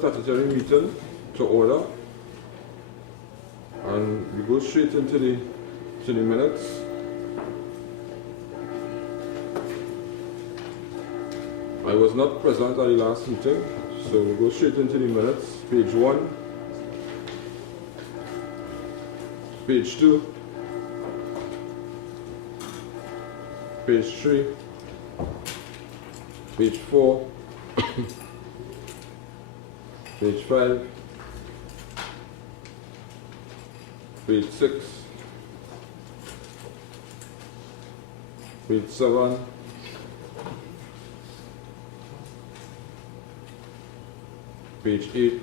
statutory meeting to order, and we go straight into the minutes. I was not present at the last meeting, so we go straight into the minutes. Page 1, page 2, page 3, page 4, page 5, page 6, page 7, page 8,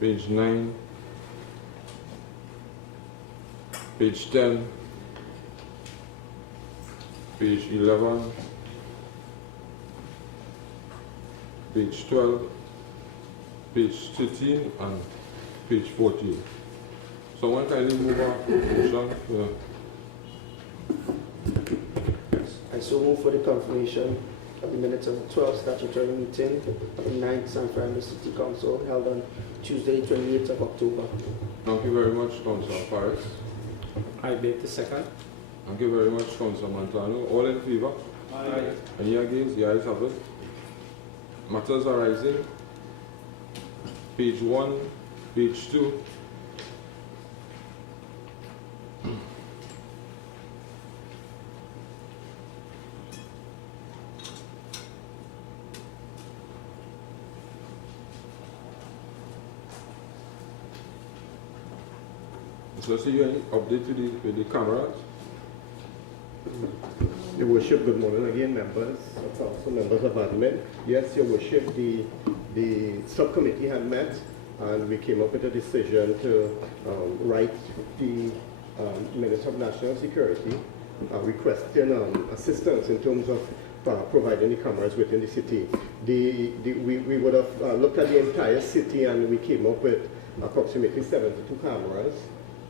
page 9, page 10, page 11, page 12, page 13, and page 14. Someone kindly move a motion. I so move for the confirmation of the minutes of the 12th statutory meeting of the 9th San Fernando City Council held on Tuesday, 28th of October. Thank you very much, Councillor Paris. I beg the second. Thank you very much, Councillor Montano. All in favor? Aye. Any against? The ayes have it. Matters arising. Page 1, page 2. So see you any update with the cameras? Your Worship, good morning again, members of council, members of admin. Yes, Your Worship, the subcommittee had met and we came up with a decision to write the Minister of National Security requesting assistance in terms of providing the cameras within the city. We would have looked at the entire city and we came up with approximately 72 cameras,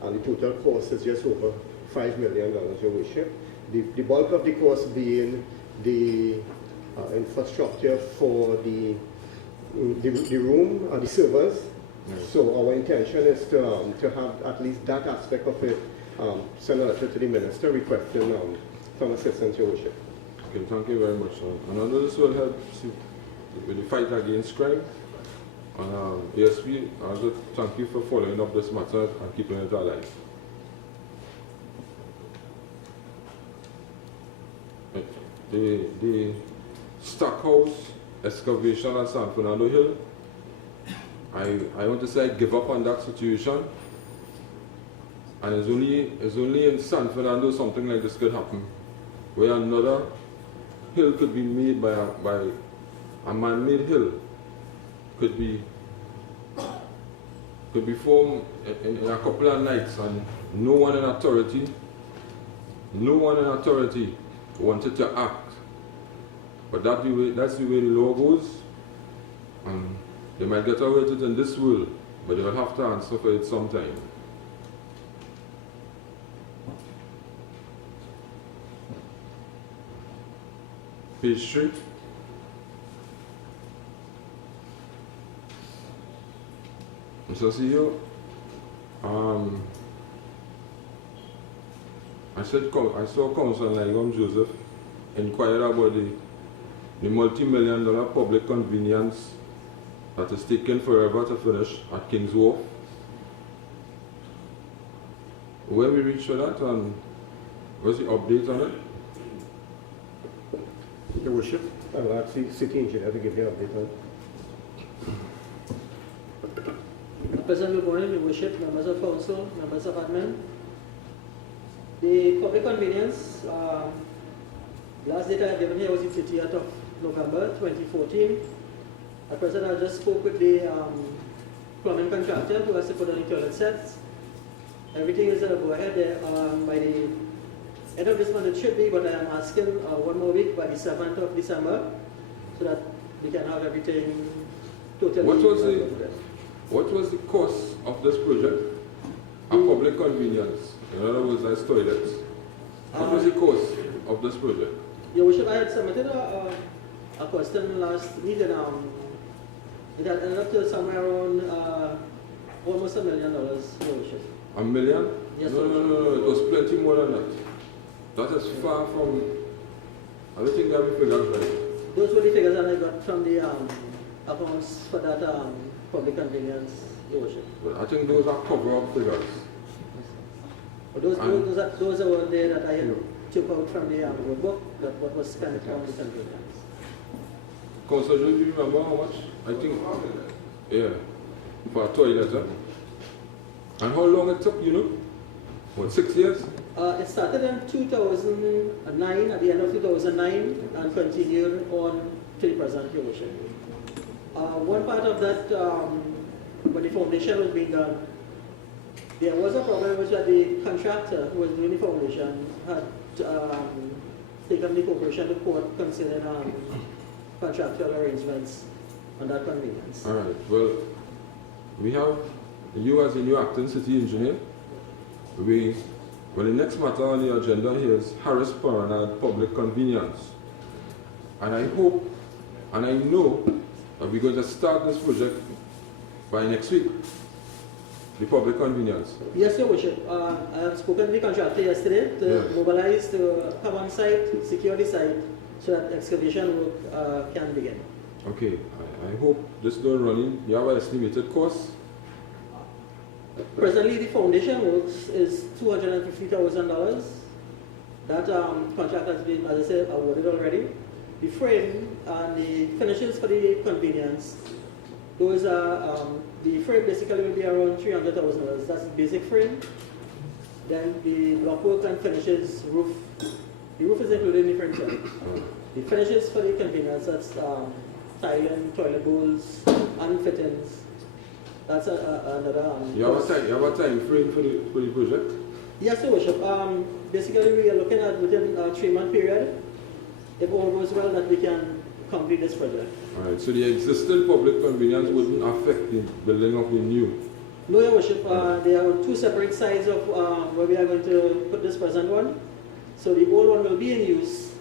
and the total cost is just over $5 million, Your Worship. The bulk of the cost being the infrastructure for the room and the servers. Yes. So our intention is to have at least that aspect of it, send a letter to the minister requesting some assistance, Your Worship. Okay, thank you very much. And I know this will help with the fight against crime. And ASP, I also thank you for following up this matter and keeping it alive. The Stackhouse excavation at San Fernando Hill, I want to say I give up on that situation. And it's only in San Fernando something like this could happen, where another hill could be made by a man-made hill could be formed in a couple of nights, and no one in authority wanted to act. But that's the way the law goes, and they might get away with it in this world, but they will have to answer for it sometime. Page 3. Mr. CEO, I saw Councillor Nigam Joseph inquire about the multi-million-dollar public convenience that is taking forever to finish at King's Wharf. Where we reached for that, and what's the update on it? Your Worship, I will ask the city engineer to give you an update on it. President, good morning, Your Worship, members of council, members of admin. The public convenience, last date I had given here was the 30th of November 2014. At present, I just spoke with the plumbing contractor who has to put on the toilet sets. Everything is going to go ahead there by the end of this month. It should be, but I am asking one more week by the 7th of December so that we can have everything totally. What was the cost of this project? A public convenience. In other words, as toilets. What was the cost of this project? Your Worship, I had submitted a a question last meeting, it had ended up to somewhere around almost $1 million, Your Worship. $1 million? Yes, no, Your no, no, Worship. no, it was plenty more than that. That is far from, I don't think that we figured right. Those were the figures that I got from the accounts for that public convenience, Your Worship. But I think those are cover-up figures. But those are there that I took out from the book that what was spent on the convenience. Councillor, do you remember how much? I think, yeah, for a toilet, huh? And how long it took, you know? What, 6 years? It started in 2009, at the end of 2009, and continued on to the present, Your Worship. One part of that, when the foundation was being done, there was a problem which that the contractor who was doing the foundation had taken the corporation to court concerning contractual arrangements on that convenience. All right, well, we have you as a new acting city engineer. Well, the next matter on the agenda here is Harris Promenade public convenience. And I hope, and I know that we're going to start this project by next week, the public convenience. Yes, Your Worship. I have spoken to the contractor yesterday to mobilize, to come on site, secure the site, so that excavation work can begin. Okay, I hope this don't run in. You have an estimated cost? Presently, the foundation works is $250,000. That contract has been, as I said, awarded already. The frame and the finishes for the convenience, those are, the frame basically will be around $300,000. That's the basic frame. Then the block work and finishes, roof. The roof is included in the frame charge. The finishes for the convenience, that's tiling, toilet bowls, and fittings. That's another. You have a time frame for the project? Yes, Your Worship. Basically, we are looking at within a 3-month period, if all goes well, that we can complete this project. All right, so the existing public convenience wouldn't affect the building of the new? No, Your Worship. There are 2 separate sides of where we are going to put this present one. So the old one will be in use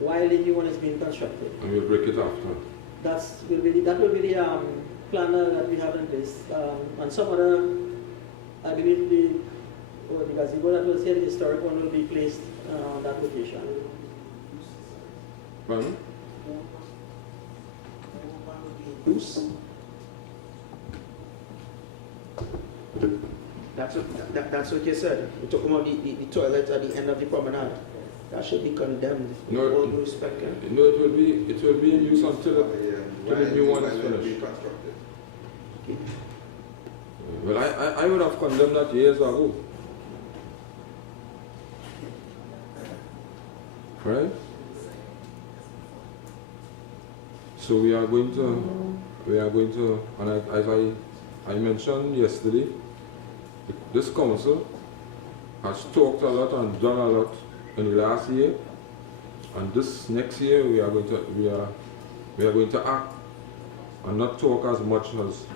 while the new one is being constructed. And we'll break it after? That will be the plan that we have in place. And some other, I believe the gazebo that was here, the historic one, will be placed on that location. Pardon? Bruce? That's what you said. We're talking about the toilet at the end of the promenade. That should be condemned. No, with all due respect. No, it will be in use until the new one is finished. Okay. Well, I would have condemned that years ago. Right? So we are going to, and as I mentioned yesterday, this council has talked a lot and done a lot in the last year, and this next year we are going to act and not talk as much as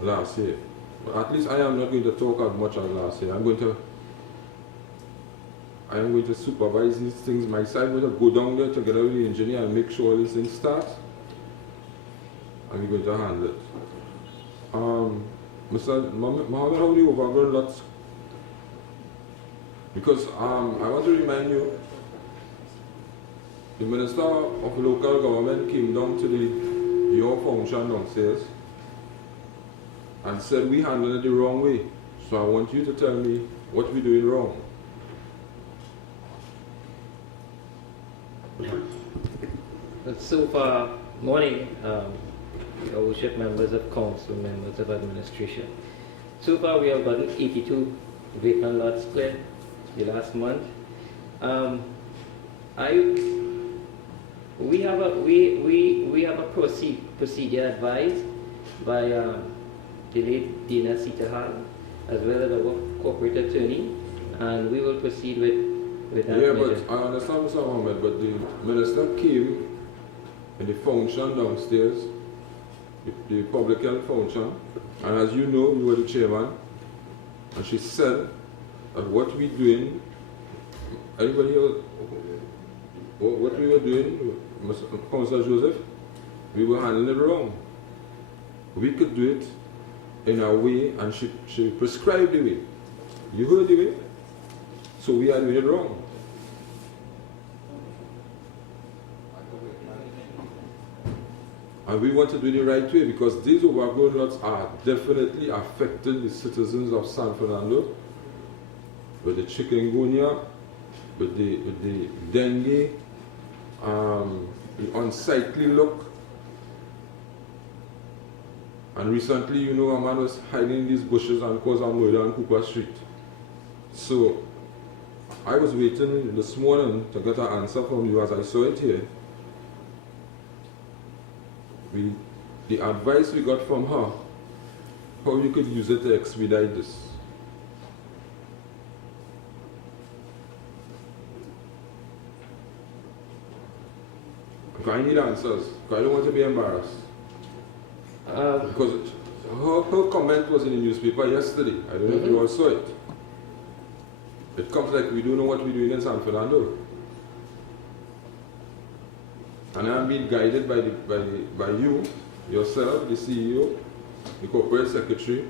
last year. But at least I am not going to talk as much as last year. I am going to supervise these things myself. I'm going to go down there together with the engineer and make sure this thing starts, and we're going to handle it. Mr. Mohammed, how many overgrown lots? Because I want to remind you, the Minister of Local Government came down to your function downstairs and said we handled it the wrong way. So I want you to tell me what we're doing wrong. So far, morning, Your Worship, members of council, members of administration. So far, we have gotten 82 vacant lots cleared the last month. We have a procedure advised by the late Dina Sitahal, as well as our corporate attorney, and we will proceed with that Yeah, measure. but I understand, Mr. Mohammed, but the minister came in the function downstairs, the public health function, and as you know, you were the chairman, and she said that what we're doing, anybody else, what we were doing, Councillor Joseph, we were handling it wrong. We could do it in a way, and she prescribed the way. You heard the way? So we are doing it wrong. And we want to do it the right way, because these overgrown lots are definitely affecting the citizens of San Fernando with the chikungunya, with the dengue, the unsightly look. And recently, you know, a man was hiding in these bushes and caused a murder on Cooper Street. So I was waiting this morning to get an answer from you as I saw it here. The advice we got from her, how you could use it to expedite this. I need answers, because I don't want to be embarrassed. Because her comment was in the newspaper yesterday. I don't know if you all saw it. It comes like we don't know what we're doing in San Fernando. And I'm being guided by you, yourself, the CEO, the corporate secretary,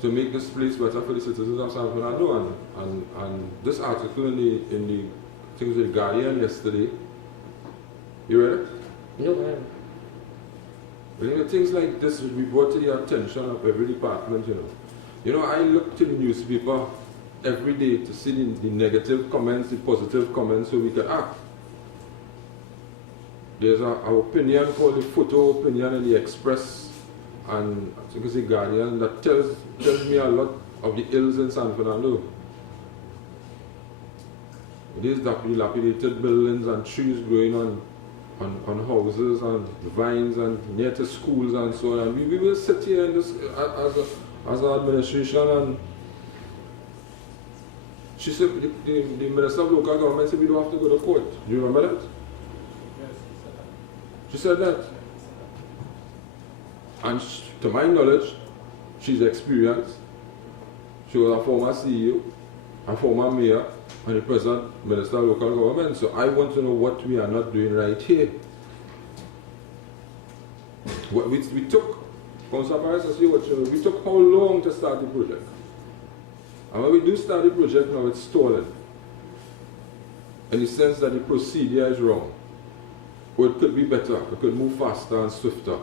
to make this place better for the citizens of San Fernando. And this article in the I think it was the Guardian yesterday. You read it? No, ma'am. You know, things like this will be brought to the attention of every department, you know. You know, I look to the newspaper every day to see the negative comments, the positive comments, so we can act. There's an opinion called the photo opinion in the Express, and I think it's the Guardian, that tells me a lot of the ills in San Fernando. These dilapidated buildings and trees growing on houses and vines and near to schools and so on. And we will sit here in this as an administration, and she said, the Minister of Local Government said we don't have to go to court. Do you remember that? Yes, she said that. And to my knowledge, she's experienced. She was a former CEO, a former mayor, and the present Minister of Local Government. So I want to know what we are not doing right here. What we took, Councillor Paris, we took how long to start the project? And when we do start the project now, it's stolen. In the sense that the procedure is wrong. Or it could be better, it could move faster and swifter.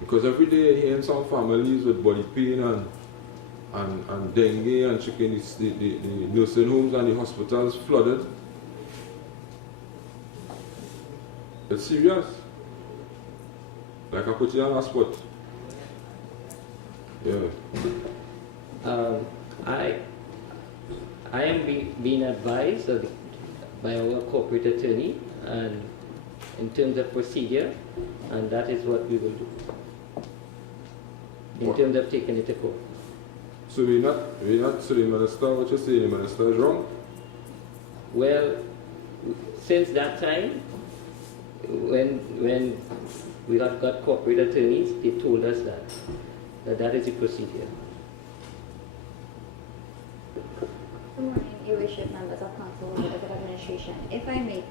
Because every day I hear some families with body pain and dengue and chicken, the nursing homes and the hospitals flooded. It's serious. Like I put you on a spot. Yeah. I am being advised by our corporate attorney, and in terms of procedure, and that is what we will do. In terms of taking it to court. So we're not so the minister, what you say, the minister is wrong? Well, since that time, when we have got corporate attorneys, they told us that is the procedure. Good morning, Your Worship, members of council, members of administration. If I may,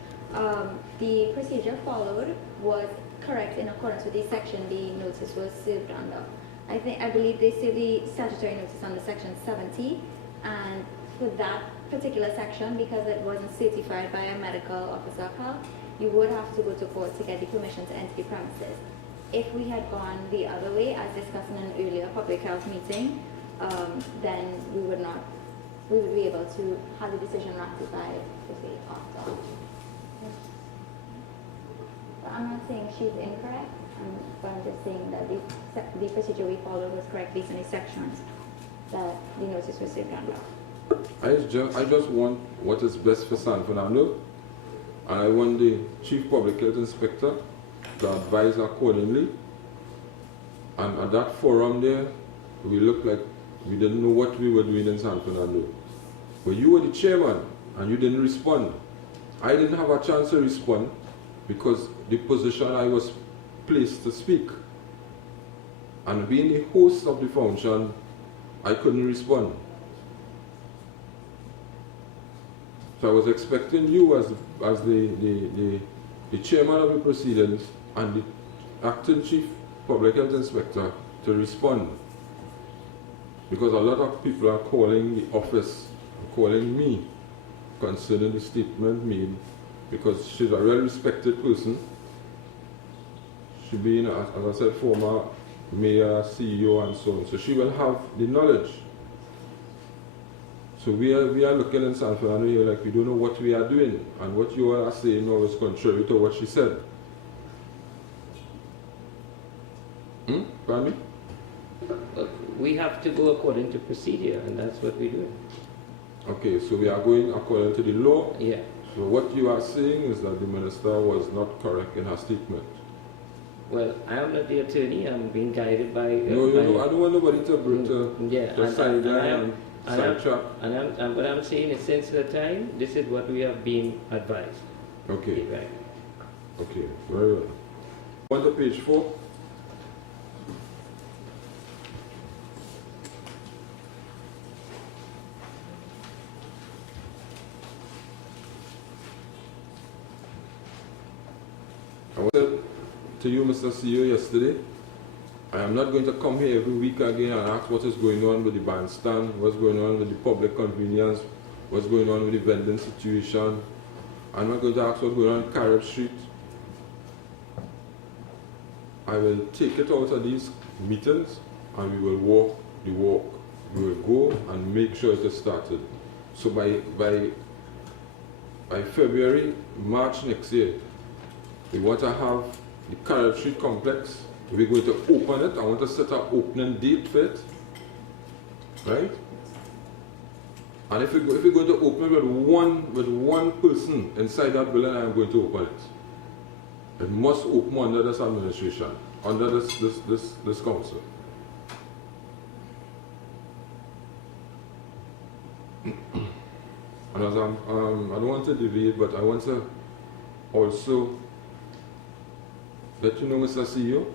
the procedure followed was correct in accordance with the section the notice was served under. I believe they served the statutory notice under section 70, and for that particular section, because it wasn't certified by a medical officer of health, you would have to go to court to get the permission to enter the premises. If we had gone the other way, as discussed in an earlier public health meeting, then we would be able to have the decision ratified, to say, after. But I'm not saying she's incorrect, but I'm just saying that the procedure we followed was correct based on the sections that the notice was served under. I just want what is best for San Fernando, and I want the Chief Public Health Inspector to advise accordingly. And at that forum there, we looked like we didn't know what we were doing in San Fernando. But you were the chairman, and you didn't respond. I didn't have a chance to respond because the position I was placed to speak. And being the host of the function, I couldn't respond. So I was expecting you as the the chairman of the proceedings and the acting chief public health inspector to respond, because a lot of people are calling the office, calling me concerning the statement made, because she's a well respected person. She being, as I said, former mayor, CEO and so on, so she will have the knowledge. So we are looking in San Fernando here like we don't know what we are doing, and what you are saying now is contrary to what she said. Pardon me? But we have to go according to procedure, and that's what we do. Okay, so we are going according to the law. Yeah. So what you are saying is that the minister was not correct in her statement. Well, I am not the attorney. I'm being guided by. No, I don't want nobody Yeah, to sideline and sidetrack. and what I'm saying is, since the time, this is what we have been advised. Okay, Right. okay, very well. On to page 4. I said to you, Mr. CEO, yesterday, I am not going to come here every week again and ask what is going on with the bandstand, what's going on with the public convenience, what's going on with the vending situation. I'm not going to ask what's going on in Carib Street. I will take it out of these meetings and we will walk the walk. We will go and make sure it is started. So by February, March next year, we want to have the Carib Street complex. We're going to open it. I want to set an opening date for it. Right? And if we're going to open it with one person inside that building, I am going to open it. It must open under this administration, under this council. And as I don't want to deviate, but I want to also let you know, Mr. CEO,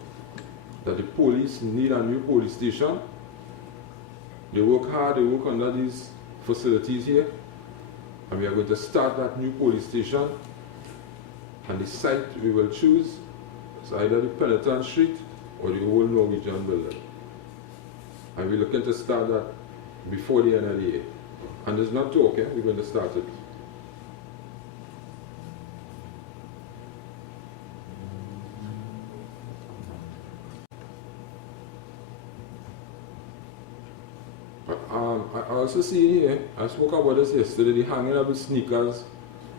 that the police need a new police station. They work hard, they work under these facilities here, and we are going to start that new police station. And the site we will choose is either the Penitent Street or the old Norwegian building. And we're looking to start that before the end of the year. And there's not talk, we're going to start it. I also see here, I spoke about this yesterday, the hanging of the sneakers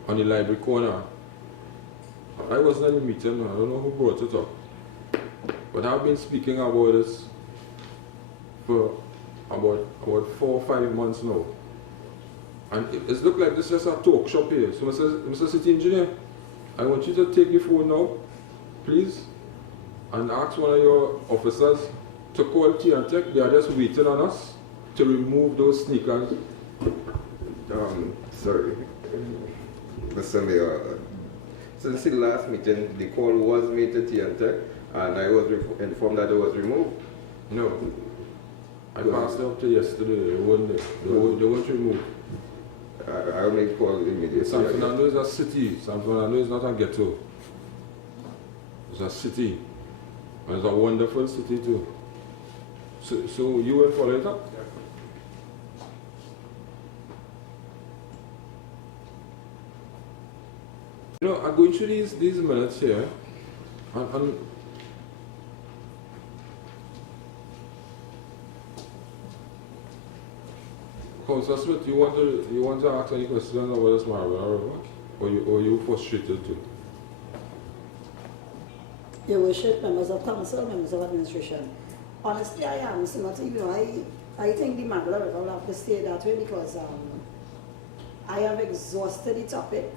on the library corner. I wasn't at the meeting, I don't know who brought it up. But I've been speaking about this for about 4 or 5 months now. And it's looked like this is just a talk shop here. So Mr. City Engineer, I want you to take the phone now, please, and ask one of your officers to call T&Tech. They are just waiting on us to remove those sneakers. Sorry, Mr. Mayor. Since the last meeting, the call was made to T&Tech, and I was informed that it was removed. No. I passed it up to yesterday. They weren't removed. I'll make call immediately. San Fernando is a city. San Fernando is not a ghetto. It's a city. And it's a wonderful city too. So you will follow it up? You know, I'm going through these minutes here, and Councillor Smith, you want to ask any questions about this matter, or you frustrated too? Your Worship, members of council, members of administration. Honestly, I am, Mr. Martin, I think the Magla River will have to stay that way because I have exhausted the topic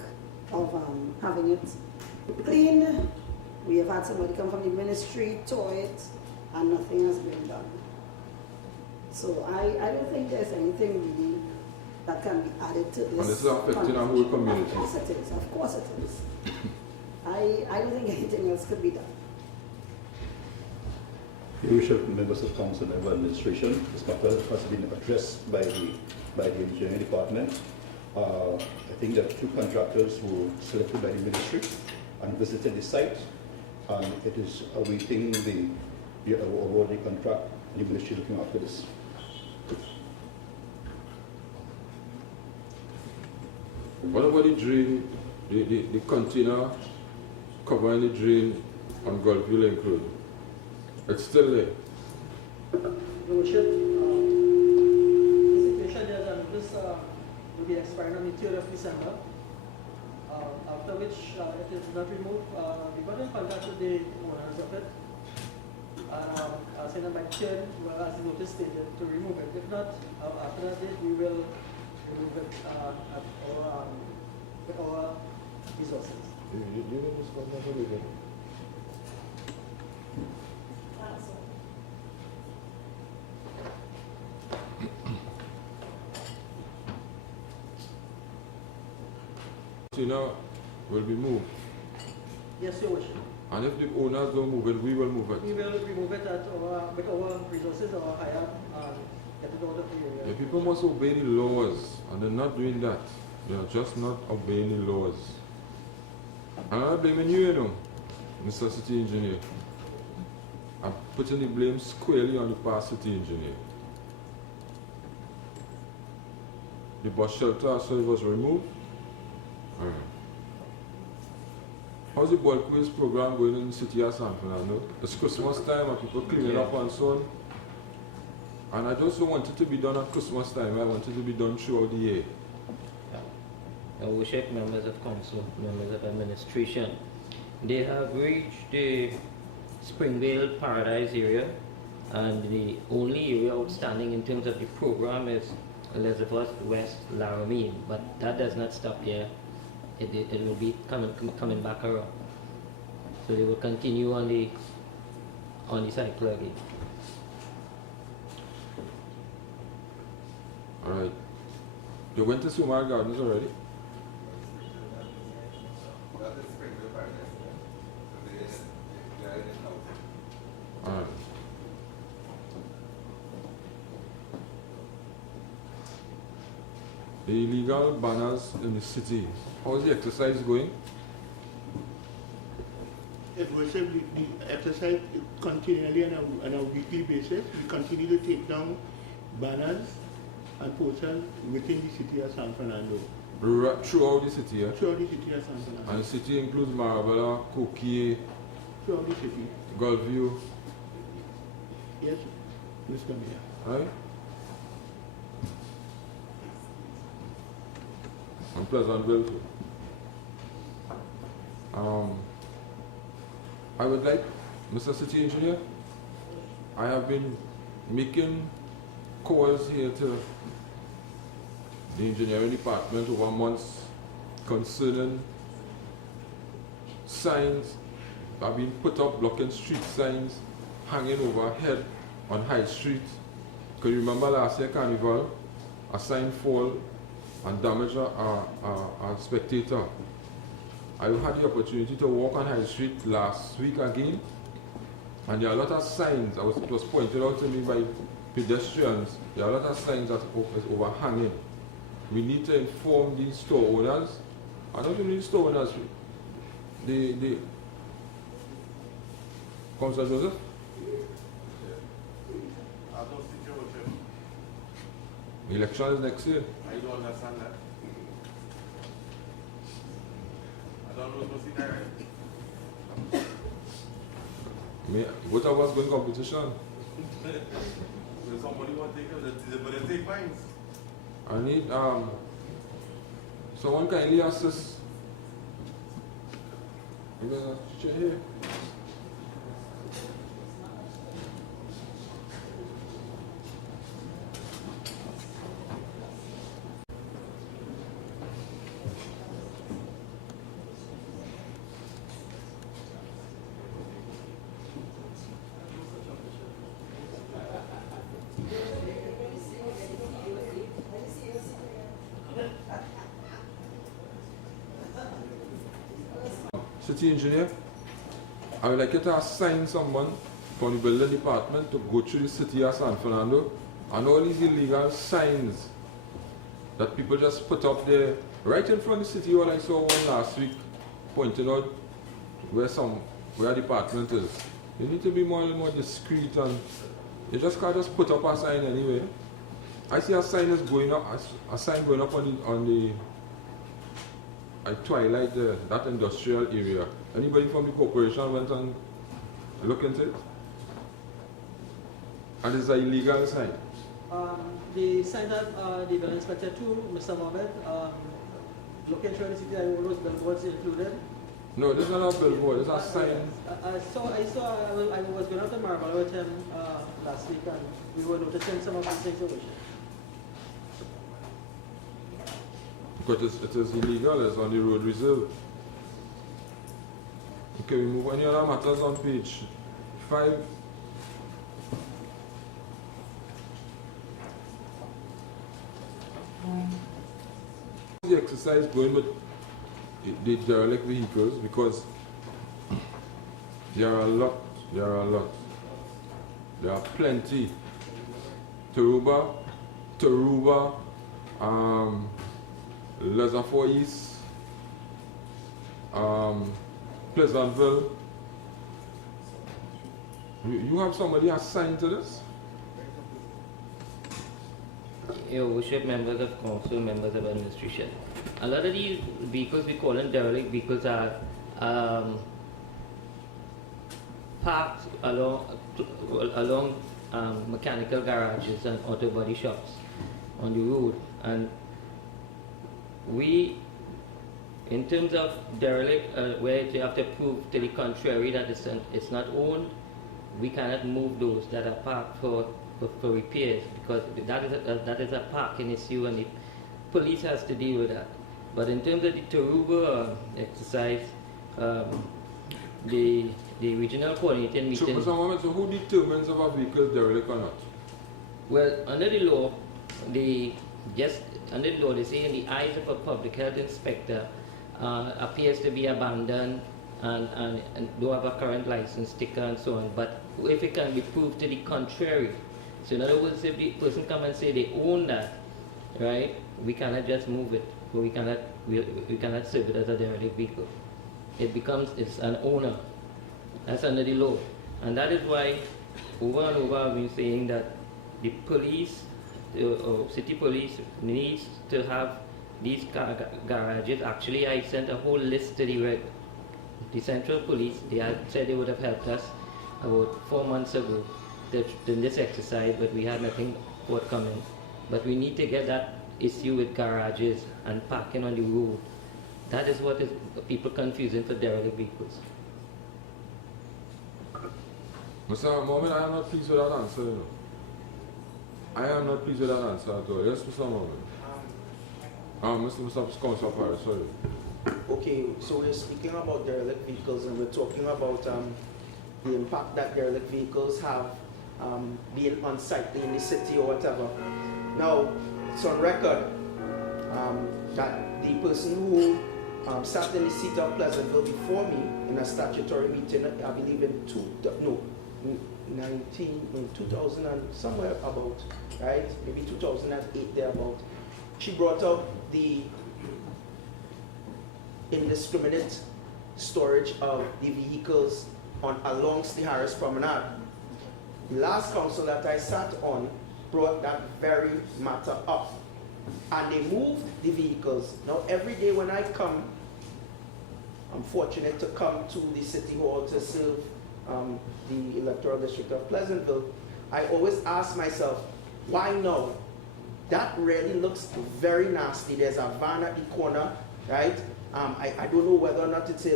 of having it clean. We have had somebody come from the ministry, tow it, and nothing has been done. So I don't think there's anything really that can be added to this. And this is affecting our whole community. Of course it is, of course it is. I don't think anything else could be done. Your Worship, members of council, member administration, this matter has been addressed by the engineering department. I think that 2 contractors were selected by the ministry and visited the site, and it is awaiting the award of the contract, and the ministry looking after this. What about the drain, the container covering the drain on Gulfview Link Road? It's still there. Your Worship, the situation there is this will be expiring on the 3rd of December, after which it is not removed. We got in contact with the owners of it, and I sent them back here, well, as the notice stated, to remove it. If not, after that date, we will remove it with our resources. Container will be moved. Yes, Your Worship. And if the owners don't move it, we will move it. We will remove it with our resources, our hire, and get it out of the area. The people must obey the laws, and they're not doing that. They are just not obeying the laws. I'm not blaming you, you know, Mr. City Engineer. I'm putting the blame squarely on the past city engineer. The bus shelter, so it was removed. How's the bulk waste program going in the city of San Fernando? It's Christmas time and people cleaning up and so on. And I just don't want it to be done at Christmas time. I want it to be done throughout the year. Your Worship, members of council, members of administration, they have reached the Springvale Paradise area, and the only area outstanding in terms of the program is Elizabeth West Laramie, but that does not stop here. It will be coming back around. So they will continue on the cycle again. Alright. You went to Sumar Gardens already? Alright. The illegal banners in the city, how's the exercise going? It was the exercise continually on a weekly basis. We continue to take down banners and posters within the city of San Fernando. Throughout the city, yeah? Throughout the city of San Fernando. And the city includes Marabella, Coquille, Throughout the city. Gulfview, Yes, Mr. Mayor. right? And Pleasantville too. I would like, Mr. City Engineer, I have been making calls here to the engineering department over months concerning signs that have been put up blocking street signs hanging overhead on High Street. Because you remember last year Carnival, a sign fall and damage a spectator. I had the opportunity to walk on High Street last week again, and there are a lot of signs. It was pointed out to me by pedestrians. There are a lot of signs that is overhanging. We need to inform these store owners, and not only store owners, the Councillor Joseph? I don't think you will check. The election is next year. I don't understand that. I don't know what's in there. Both of us going competition. When somebody want to take it, but they take fines. I need someone kindly assist. I'm gonna check here. City Engineer, I would like you to assign someone from the building department to go through the city of San Fernando and all these illegal signs that people just put up there right in front of the city hall. I saw one last week pointing out where a department is. You need to be more discreet, and you just can't just put up a sign anyway. I see a sign is going up, a sign going up on the Twilight, that industrial area. Anybody from the corporation went and looked into it? And it's an illegal sign. The sign that the bill inspector to Mr. Mohammed, looking through the city, I was billboards included. No, this is not a billboard, it's a sign. I was going out to Marble with him last week, and we were noticing some of these things over here. Because it is illegal, it's on the road reserve. Okay, we move on. Any other matters on page 5? The exercise going with the derelict vehicles, because there are a lot. There are plenty. Taruba, Lazafo East, Pleasantville. You have somebody assigned to this? Your worship, members of council, members of administration. A lot of these vehicles, we call them derelict vehicles, are parked along mechanical garages and auto body shops on the road. And we, in terms of derelict, where you have to prove to the contrary that it's not owned, we cannot move those that are parked for repairs, because that is a parking issue and the police has to deal with that. But in terms of the Taruba exercise, the regional coordinating meeting. So who determines if a vehicle is derelict or not? Well, under the law, they say in the eyes of a public health inspector, appears to be abandoned and don't have a current license sticker and so on. But if it can be proved to the contrary, so in other words, if the person come and say they own that, right, we cannot just move it, but we cannot serve it as a derelict vehicle. It's an owner. That's under the law. And that is why over and over I've been saying that the police, city police, needs to have these garages. Actually, I sent a whole list to the central police. They had said they would have helped us about 4 months ago in this exercise, but we had nothing forthcoming. But we need to get that issue with garages and parking on the road. That is what is people confusing for derelict vehicles. Mr. Mohammed, I am not pleased with that answer. You know. I am not pleased with that answer at all. Yes, Mr. Mohammed. Mr. Council Paris, sorry. Okay, so we're speaking about derelict vehicles, and we're talking about the impact that derelict vehicles have being unsightly in the city or whatever. Now, it's on record that the person who sat in the seat of Pleasantville before me in a statutory meeting, I believe in 2000 and somewhere about, right? Maybe 2008 thereabout. She brought up the indiscriminate storage of the vehicles along the Harris Promenade. The last council that I sat on brought that very matter up, and they moved the vehicles. Now every day when I come, I'm fortunate to come to the city hall to serve the electoral district of Pleasantville. I always ask myself, why now? That really looks very nasty. There's a van at the corner, right? I don't know whether or not it's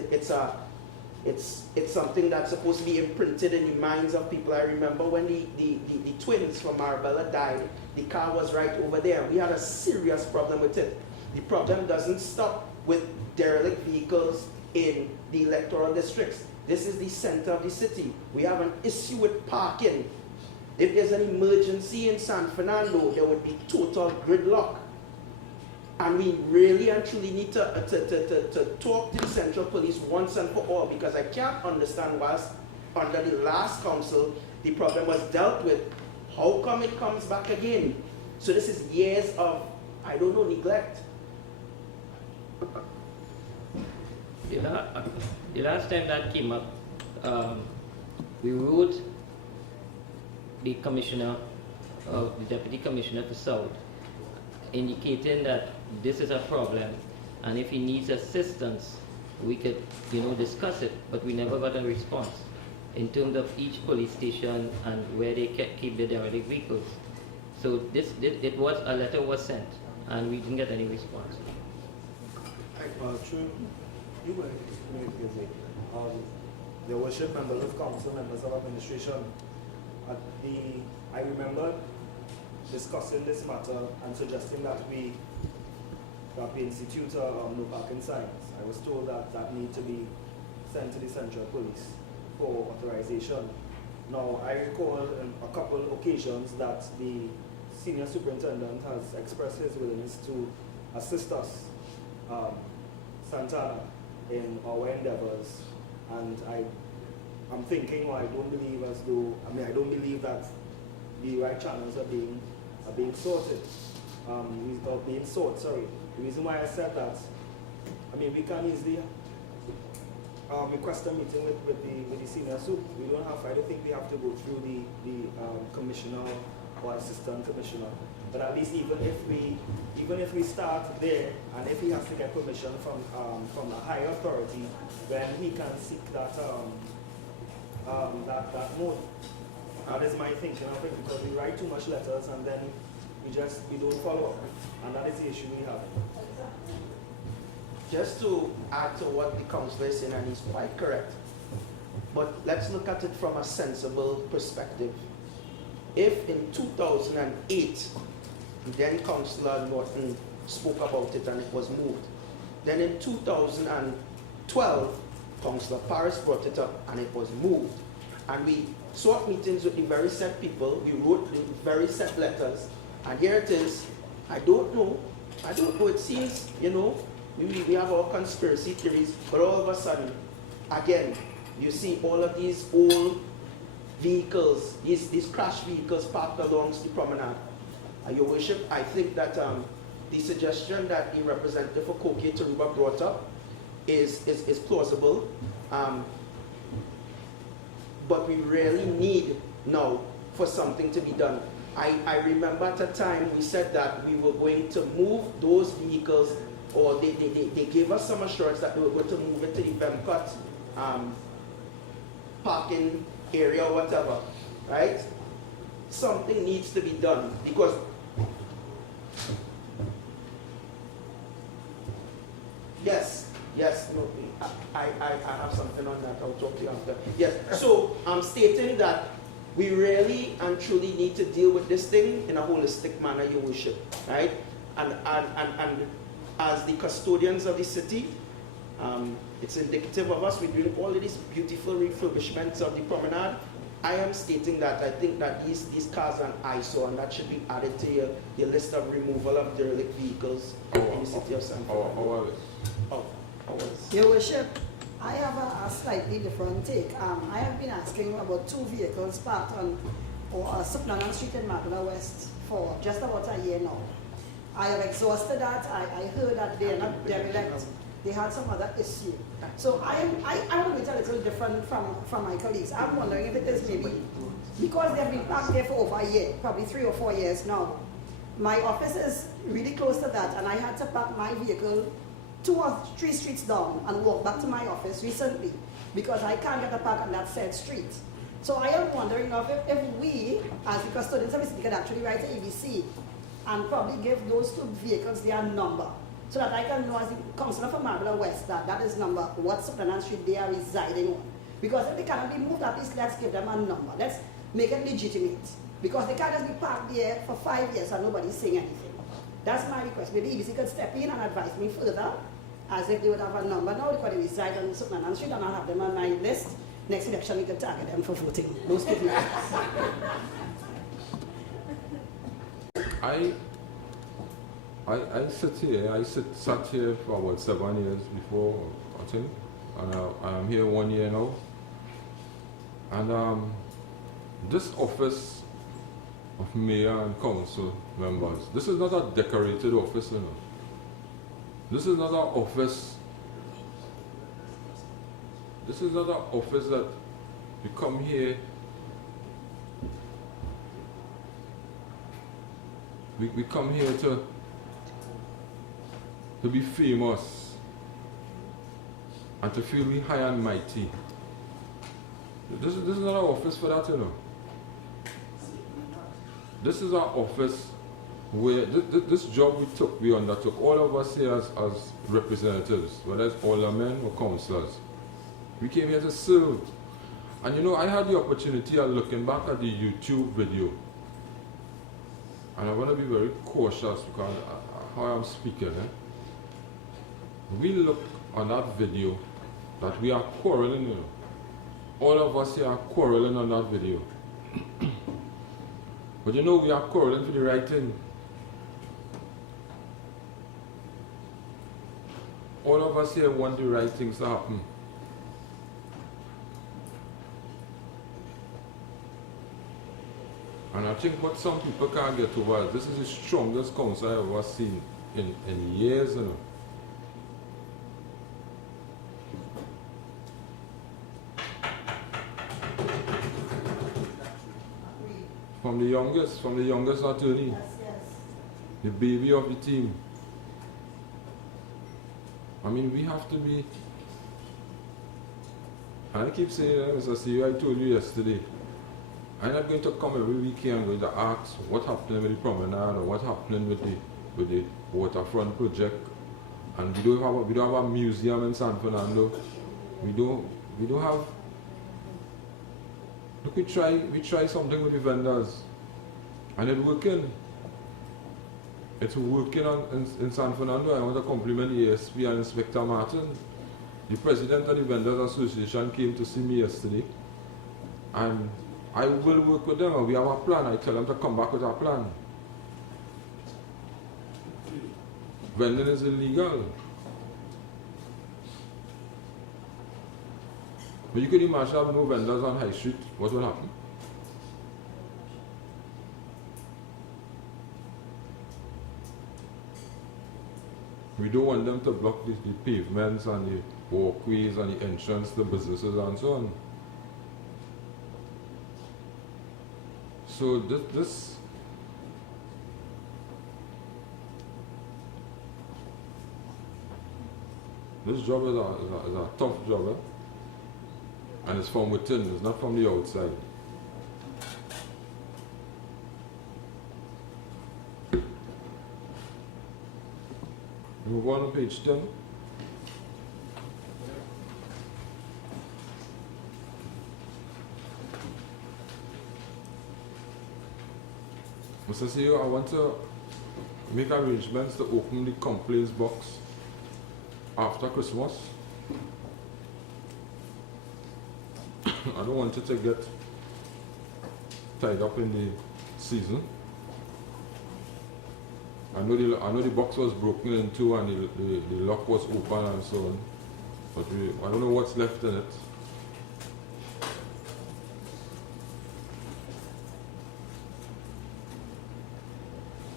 something that's supposed to be imprinted in the minds of people. I remember when the twins from Marbella died, the car was right over there. We had a serious problem with it. The problem doesn't stop with derelict vehicles in the electoral districts. This is the center of the city. We have an issue with parking. If there's an emergency in San Fernando, there would be total gridlock. And we really and truly need to talk to the central police once and for all, because I can't understand whilst under the last council the problem was dealt with, how come it comes back again? So this is years of, I don't know, neglect. The last time that came up, we wrote the commissioner, the deputy commissioner for South, indicating that this is a problem, and if he needs assistance, we could, discuss it. But we never got a response in terms of each police station and where they keep the derelict vehicles. So a letter was sent, and we didn't get any response. True. You were busy. There were members of council, members of administration. I remember discussing this matter and suggesting that we institute no parking signs. I was told that need to be sent to the Central Police for authorization. Now, I recall on a couple occasions that the senior superintendent has expressed his willingness to assist us, Santana, in our endeavors, and I'm thinking, or I don't believe I don't believe that the right channels are being sorted, being sought, sorry. The reason why I said that, we can easily request a meeting with the senior sup. I don't think we have to go through the commissioner or assistant commissioner. But at least even if we start there, and if he has to get permission from a higher authority, then he can seek that mode. That is my thinking of it, because we write too much letters and then we don't follow up, and that is the issue we have. Just to add to what the councillor is saying, and he's quite correct, but let's look at it from a sensible perspective. If in 2008, then Councillor Norton spoke about it and it was moved, then in 2012, Councillor Paris brought it up and it was moved, and we sought meetings with the very set people, we wrote the very set letters, and here it is. I don't know, it seems, we have our conspiracy theories, but all of a sudden, again, you see all of these old vehicles, these crashed vehicles parked along the promenade. Your Worship, I think that the suggestion that the representative for Koke Taruba brought up is plausible, but we really need now for something to be done. I remember at a time we said that we were going to move those vehicles, or they gave us some assurance that they were going to move it to the Vemcott parking area or whatever, right? Something needs to be done, because yes, no, I have something on that. I'll talk to you after. Yes, so I'm stating that we really and truly need to deal with this thing in a holistic manner, Your Worship, right? And as the custodians of the city, it's indicative of us. We're doing all of these beautiful refurbishments of the promenade. I am stating that I think that these cars are an eyesore, and that should be added to your list of removal of derelict vehicles in the city of San Fernando. Your Worship, I have a slightly different take. I have been asking about 2 vehicles parked on Supnanan Street in Magla West for just about a year now. I have exhausted that. I heard that they are not derelict. They had some other issue. So I want to be a little different from my colleagues. I'm wondering if it is maybe because they've been parked there for over a year, probably 3 or 4 years now. My office is really close to that, and I had to park my vehicle 2 or 3 streets down and walk back to my office recently because I can't get a park on that said street. So I am wondering if we, as the custodians of the city, could actually write an ABC and probably give those 2 vehicles their number, so that I can know as the councillor for Marbella West that is number, what Supnanan Street they are residing on. Because if they cannot be moved, at least let's give them a number. Let's make it legitimate. Because they can't just be parked there for 5 years and nobody's saying anything. That's my request. Maybe EBC could step in and advise me further, as if they would have a number now, because they reside on Supnanan Street, and I'll have them on my list. Next election, we could target them for voting. Those people. I sit here. Sat here for about 7 years before, I think, and I am here 1 year now. And this office of mayor and council members, this is not a decorated office, you know. This is not an office This is not an office that we come here. We come here to be famous and to feel we high and mighty. This is not our office for that, you know. This is our office where this job we undertook, all of us here as representatives, whether it's aldermen or councillors. We came here to serve. And you know, I had the opportunity of looking back at the YouTube video. And I want to be very cautious because how I'm speaking. We look on that video that we are quarreling, you know. All of us here are quarreling on that video. But you know, we are quarreling for the right thing. All of us here want the right things to happen. And I think what some people can't get over is this is the strongest council I've ever seen in years, you know. From the youngest attorney, the baby of the team. I mean, we have to be, and I keep saying, Mr. CEO, I told you yesterday, I'm not going to come every weekend and going to ask what happening with the promenade or what happening with the waterfront project. And we don't have a museum in San Fernando. We don't have. Look, we try something with the vendors, and it's working. It's working in San Fernando. I want to compliment the ASP and Inspector Martin. The president of the Vendors Association came to see me yesterday, and I will work with them, and we have a plan. I tell them to come back with a plan. Vending is illegal. But you can imagine having no vendors on High Street. What will happen? We don't want them to block the pavements and the walkways and the entrance to businesses and so on. So this job is a tough job, eh? And it's from within, it's not from the outside. Move on to page 10. Mr. CEO, I want to make arrangements to open the complaints box after Christmas. I don't want it to get tied up in the season. I know the box was broken in two and the lock was open and so on, but I don't know what's left in it.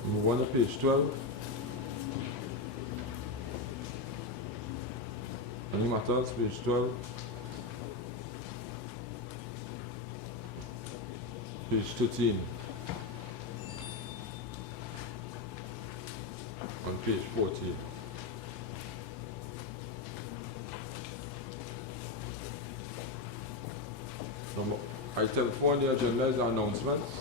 Move on to page 12. Any matters? Page 12. Page 13. On page 14. Item 4 on the agenda is announcements.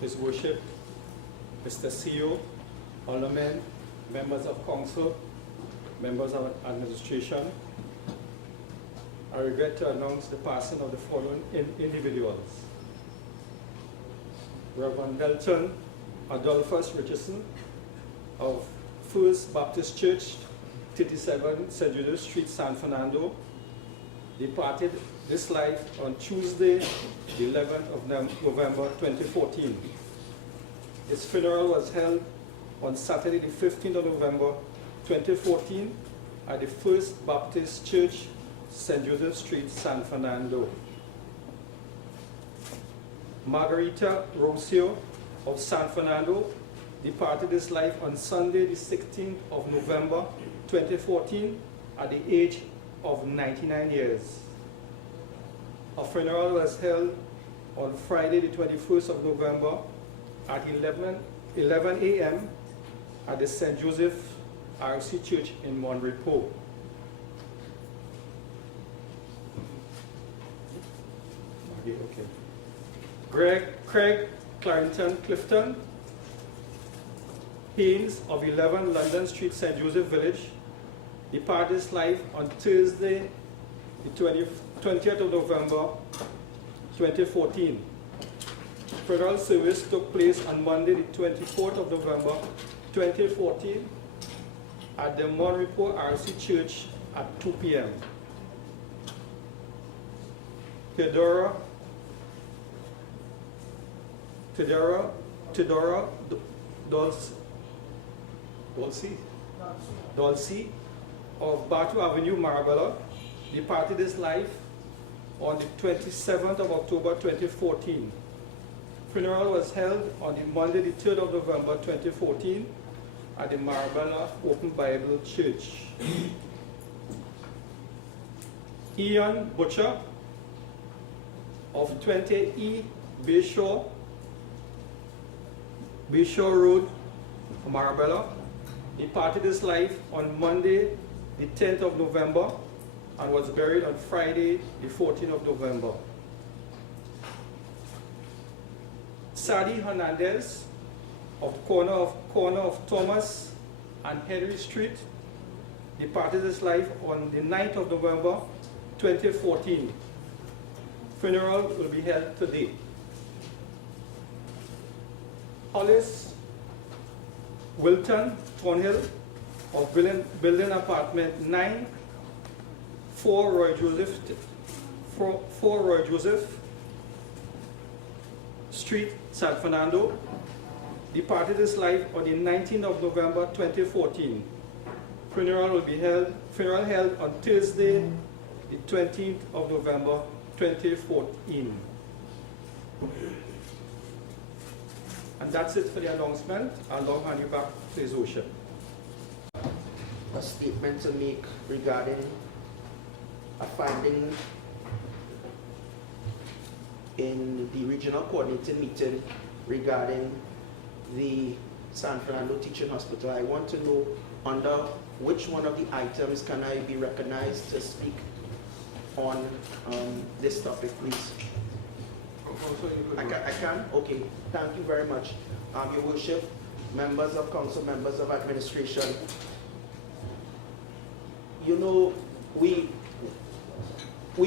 His Worship, Mr. CEO, Aldermen, members of council, members of administration, I regret to announce the passing of the following individuals. Reverend Belton Adolphus Richardson of First Baptist Church, 37 St. Judas Street, San Fernando, departed this life on Tuesday, the 11th of November 2014. His funeral was held on Saturday, the 15th of November 2014 at the First Baptist Church, St. Joseph Street, San Fernando. Margarita Rocio of San Fernando departed this life on Sunday, the 16th of November, 2014, at the age of 99 years. A funeral was held on Friday, the 21st of November, at 11 a.m. at the St. Joseph RC Church in Monrepo. Okay. Craig Clarendon Clifton Haynes of 11 London Street, St. Joseph Village, departed this life on Thursday, the 20th of November, 2014. Funeral service took place on Monday, the 24th of November, 2014, at the Monrepo RC Church at 2 p.m. Theodora Dulcie of Batu Avenue, Marbella, departed this life on the 27th of October 2014. Funeral was held on the Monday, the 3rd of November 2014 at the Marbella Open Bible Church. Ian Butcher of 20E Bayshore Road, Marbella, departed this life on Monday, the 10th of November, and was buried on Friday, the 14th of November. Sadie Hernandez of corner of Thomas and Henry Street, departed this life on the 9th of November, 2014. Funeral will be held today. Hollis Wilton Thornhill of building apartment 9, 4 Roy Joseph Street, San Fernando, departed this life on the 19th of November 2014. Funeral held on Thursday, the 20th of November 2014. And that's it for the announcement. I'll now hand you back to His Worship. A statement to make regarding a finding in the regional coordinating meeting regarding the San Fernando Teaching Hospital. I want to know under which one of the items can I be recognized to speak on this topic, please. I can? Okay. Thank you very much. Your Worship, members of council, members of administration. You know, we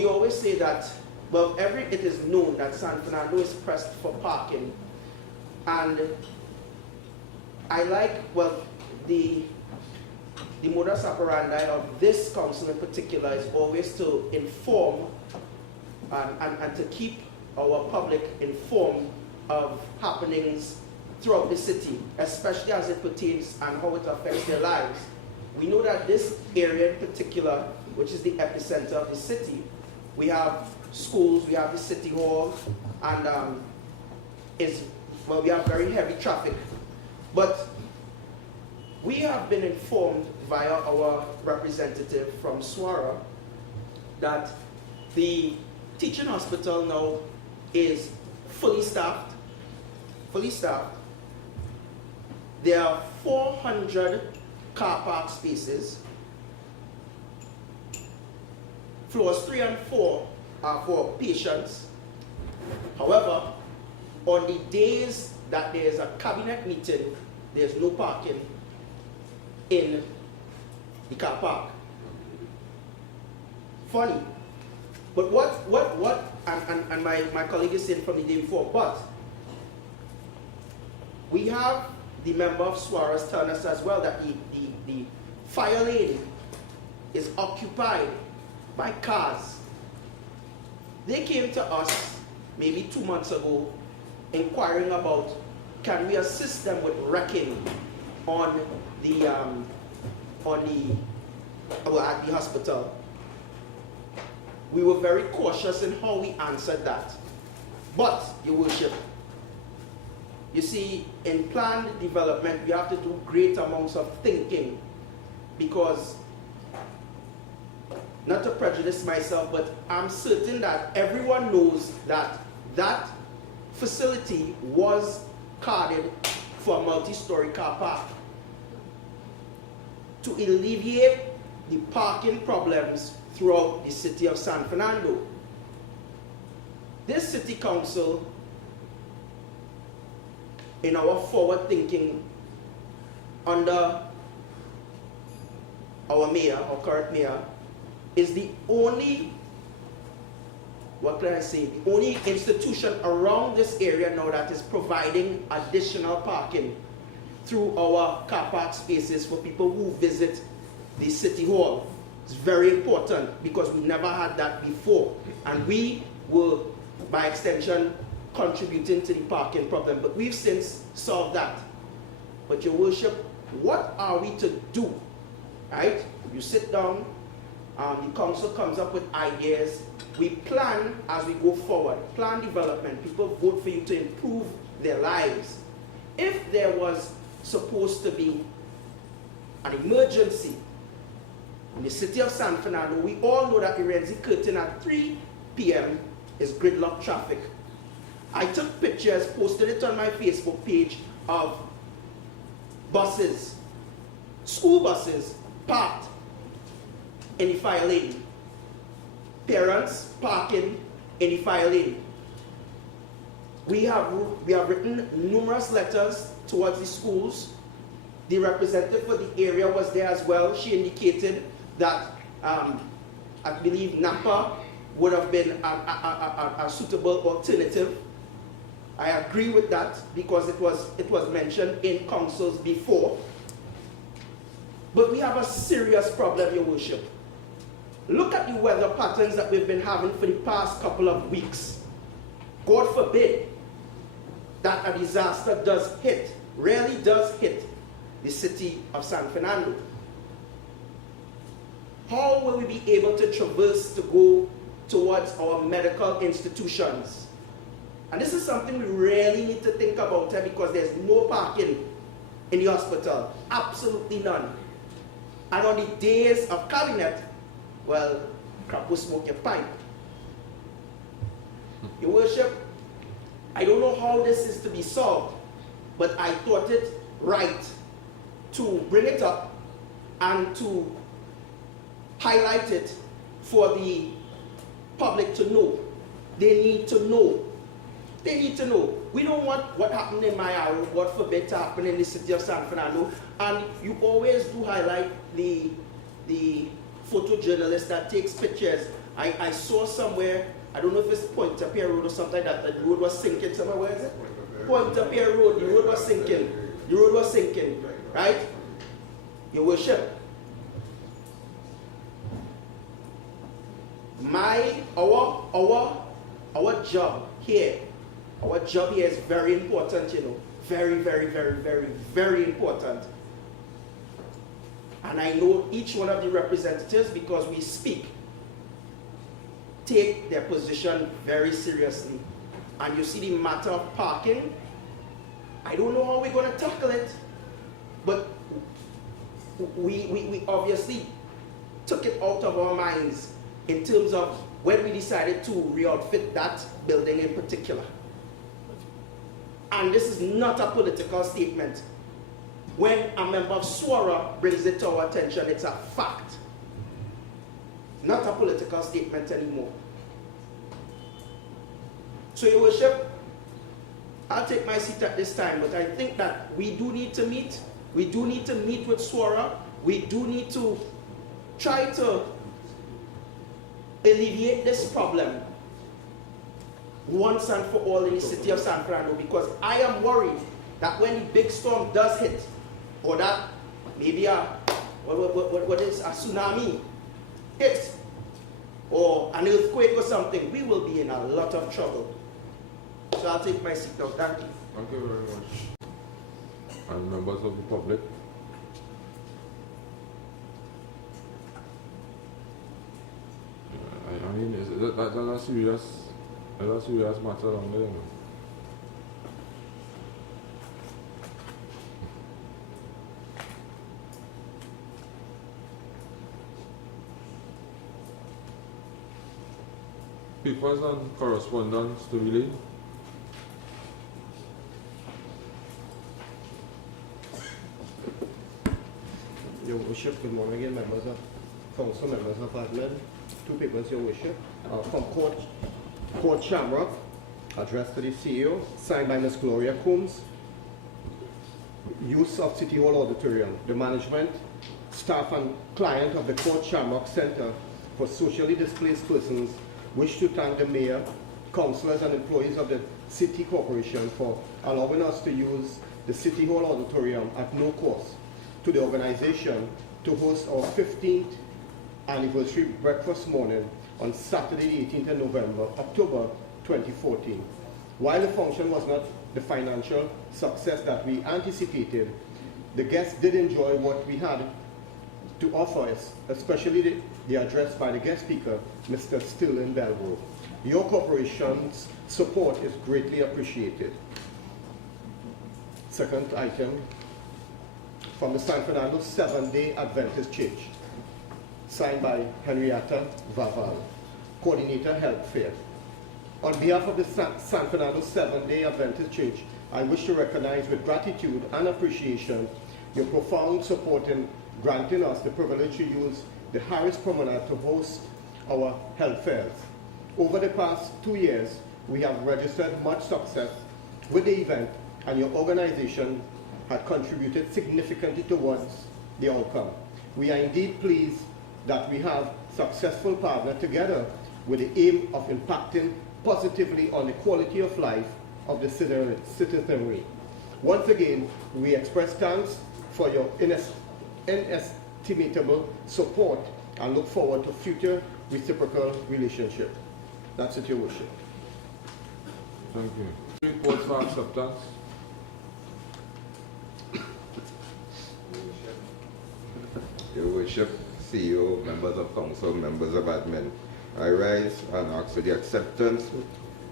always say that, well, it is known that San Fernando is pressed for parking. And I like, well, the modus operandi of this council in particular is always to inform and to keep our public informed of happenings throughout the city, especially as it pertains and how it affects their lives. We know that this area in particular, which is the epicenter of the city, we have schools, we have the city hall, and we have very heavy traffic. But we have been informed via our representative from SWARA that the teaching hospital now is fully staffed. There are 400 car park spaces. Floors 3 and 4 are for patients. However, on the days that there is a cabinet meeting, there's no parking in the car park. Funny. But and my colleague is saying from the day before, but we have the member of Suarez telling us as well that the fire lane is occupied by cars. They came to us maybe 2 months ago inquiring about can we assist them with wrecking at the hospital. We were very cautious in how we answered that. But, Your Worship, You see, in planned development, we have to do great amounts of thinking, because, not to prejudice myself, but I'm certain that everyone knows that that facility was carded for a multi-story car park. To alleviate the parking problems throughout the city of San Fernando, this city council, in our forward thinking under our mayor, our current mayor, is the only, what can I say, the only institution around this area now that is providing additional parking through our car park spaces for people who visit the city hall. It's very important because we never had that before, and we were, by extension, contributing to the parking problem, but we've since solved that. But your worship, what are we to do? Right? You sit down, the council comes up with ideas, we plan as we go forward, plan development, people vote for you to improve their lives. If there was supposed to be an emergency in the city of San Fernando, we all know that the Renzi curtain at 3 p.m. is gridlock traffic. I took pictures, posted it on my Facebook page of buses, school buses, parked in the fire lane. Parents parking in the fire lane. We have written numerous letters towards the schools. The representative for the area was there as well. She indicated that I believe Napa would have been a suitable alternative. I agree with that because it was mentioned in councils before. But we have a serious problem, your worship. Look at the weather patterns that we've been having for the past couple of weeks. God forbid that a disaster does hit, really does hit the city of San Fernando. How will we be able to traverse to go towards our medical institutions? And this is something we really need to think about because there's no parking in the hospital, absolutely none. And on the days of cabinet, well, crap will smoke your pipe. Your worship, I don't know how this is to be solved, but I thought it right to bring it up and to highlight it for the public to know. They need to know. They need to know. We don't want what happened in Mayaro, God forbid, to happen in the city of San Fernando. And you always do highlight the photojournalist that takes pictures. I saw somewhere, I don't know if it's Point-a-Pierre Road or something like that, the road was sinking somewhere. Where is it? Point-a-Pierre Road, the road was sinking. The road was sinking, right? Your worship, our job here, is very important, you know. Very, very, very, very, very important. And I know each one of the representatives, because we speak, take their position very seriously. And you see the matter of parking, I don't know how we're going to tackle it, but we obviously took it out of our minds in terms of when we decided to re-outfit that building in particular. And this is not a political statement. When a member of SWARA brings it to our attention, it's a fact. Not a political statement anymore. So, your worship, I'll take my seat at this time, but I think that we do need to meet. We do need to meet with SWARA. We do need to try to alleviate this problem once and for all in the city of San Fernando, because I am worried that when the big storm does hit, or that maybe what is a tsunami hit, or an earthquake or something, we will be in a lot of trouble. So I'll take my seat now. Thank you. Thank you very much. And members of the public. I mean, that's a serious matter on there. papers and correspondence to relay. Your Worship, good morning again, members of Council, members of admin. Two papers, Your Worship. From Court Shamrock, addressed to the CEO, signed by Ms. Gloria Combs. Use of City Hall Auditorium. The management, staff and client of the Court Shamrock Center for Socially Displaced Persons wish to thank the Mayor, councillors and employees of the City Corporation for allowing us to use the City Hall Auditorium at no cost to the organization to host our 15th anniversary breakfast morning on Saturday, 18th of November, October 2014. While the function was not the financial success that we anticipated, the guests did enjoy what we had to offer us, especially the address by the guest speaker, Mr. Sterling Belgrove. Your corporation's support is greatly appreciated. Second item, from the San Fernando Seventh-day Adventist Church, signed by Henrietta Vaval, Coordinator Health Fair. On behalf of the San Fernando Seventh-day Adventist Church, I wish to recognize with gratitude and appreciation your profound support in granting us the privilege to use the Harris Promenade to host our health fairs. Over the past 2 years, we have registered much success with the event, and your organization had contributed significantly towards the outcome. We are indeed pleased that we have successful partnered together with the aim of impacting positively on the quality of life of the citizenry. Once again, we express thanks for your inestimable support and look forward to future reciprocal relationship. That's it, Your Worship. Thank you. Reports for acceptance. Your Worship, CEO, members of council, members of admin, I rise and ask for the acceptance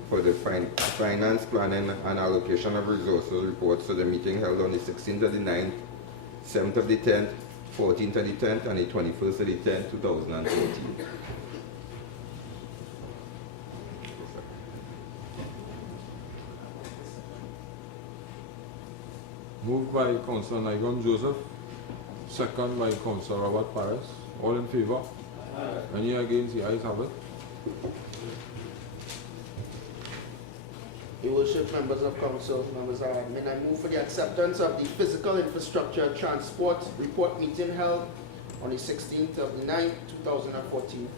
for the finance planning and allocation of resources reports to the meeting held on the 16th of the 9th, 7th of the 10th, 14th of the 10th, and the 21st of the 10th, 2014. Moved by Councillor Nigam Joseph, second by Councillor Robert Paris. All in favor? Aye. Any against? The ayes have it. Your Worship, members of council, members of admin, I move for the acceptance of the physical infrastructure transport report meeting held on the 16th of the 9th, 2014.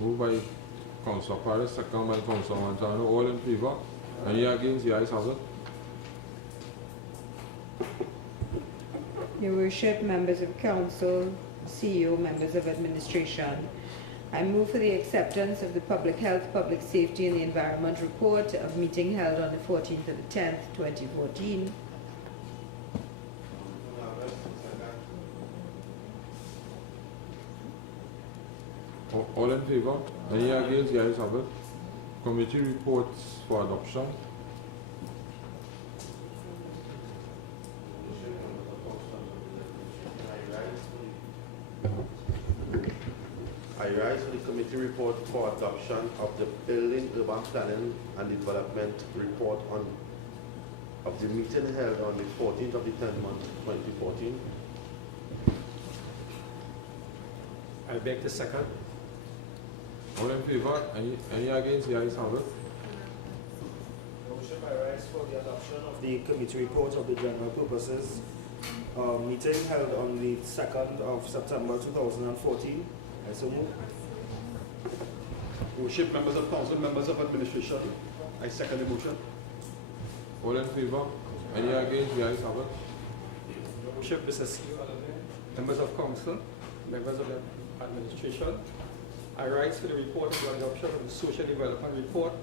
Moved by Councillor Paris, second by Councillor Montano. All in favor? Any against? The ayes have it. Your Worship, members of council, CEO, members of administration, I move for the acceptance of the Public Health, Public Safety and the Environment report of meeting held on the 14th of the 10th, 2014. All in favor? Any against? The ayes have it. Committee reports for adoption. I rise for the committee report for adoption of the Building, Urban Planning and Development report of the meeting held on the 14th of the 10th month, 2014. I beg the second. All in favor? Any against? The ayes have it. Your Worship, I rise for the adoption of the committee report of the general purposes meeting held on the 2nd of September 2014. I so move. Worship, members of council, members of administration, I second the motion. All in favor? Any against? The ayes have it. Your Worship, Mr. CEO, members of council, members of the administration, I rise for the report of the adoption of the social development report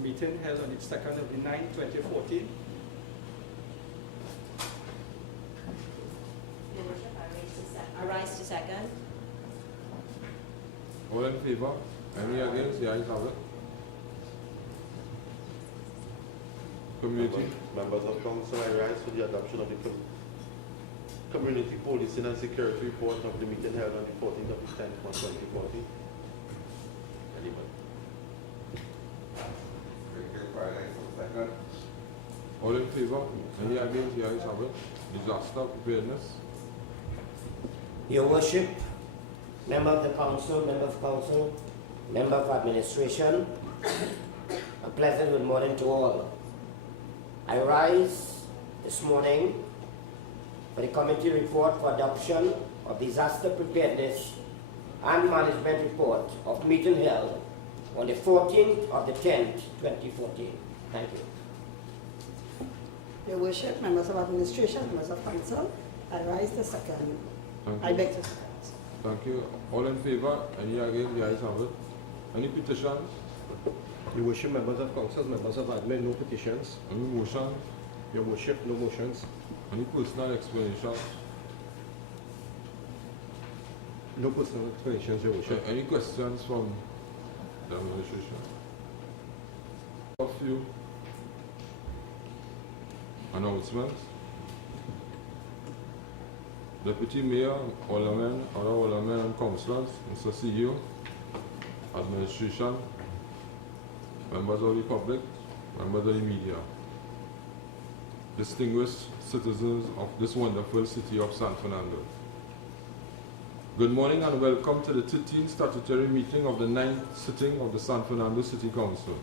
meeting held on the 2nd of the 9th, 2014. Your Worship, I rise to second. All in favor? Any against? The ayes have it. Committee. Members of council, I rise for the adoption of the community policing and security report of the meeting held on the 14th of the 10th, 2014. Anybody? Second. All in favor? Any against? The ayes have it. Disaster preparedness. Your Worship, Member of the Council, Member of Administration, a pleasant good morning to all. I rise this morning for the committee report for adoption of disaster preparedness and management report of meeting held on the 14th of the 10th, 2014. Thank you. Your Worship, members of administration, members of council, I rise the second. Thank I you. beg to second. Thank you. All in favor? Any against? The ayes have it. Any petitions? Your Worship, members of council, members of admin, no petitions. Any motions? Your Worship, no motions. Any personal explanations? No personal explanations, Your Worship. Any questions from the administration? A few announcements. Deputy Mayor, Aldermen, other Aldermen and Councillors, Mr. CEO, Administration, members of the public, members of the media, distinguished citizens of this wonderful city of San Fernando. Good morning and welcome to the 13th statutory meeting of the 9th sitting of the San Fernando City Council.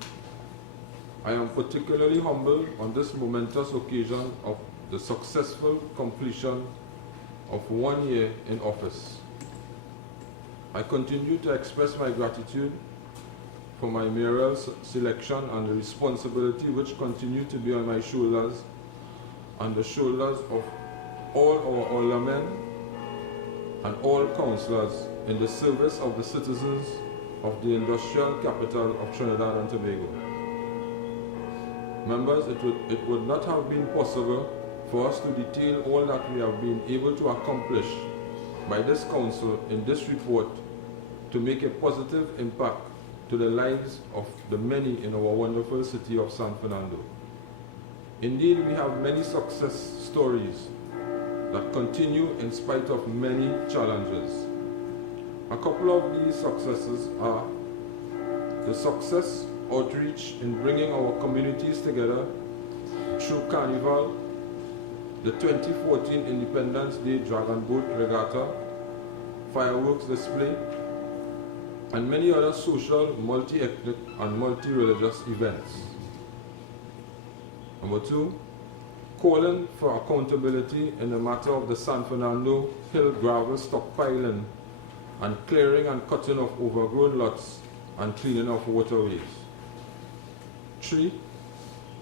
I am particularly humbled on this momentous occasion of the successful completion of 1 year in office. I continue to express my gratitude for my mayoral selection and the responsibility which continue to be on my shoulders and the shoulders of all our aldermen and all councillors in the service of the citizens of the industrial capital of Trinidad and Tobago. Members, it would not have been possible for us to detail all that we have been able to accomplish by this council in this report to make a positive impact to the lives of the many in our wonderful city of San Fernando. Indeed, we have many success stories that continue in spite of many challenges. A couple of these successes are the success outreach in bringing our communities together through Carnival, the 2014 Independence Day Dragon Boat Regatta, fireworks display, and many other social, multi-ethnic, and multi-religious events. Number 2, calling for accountability in the matter of the San Fernando Hill gravel stockpiling and clearing and cutting of overgrown lots and cleaning of waterways. 3,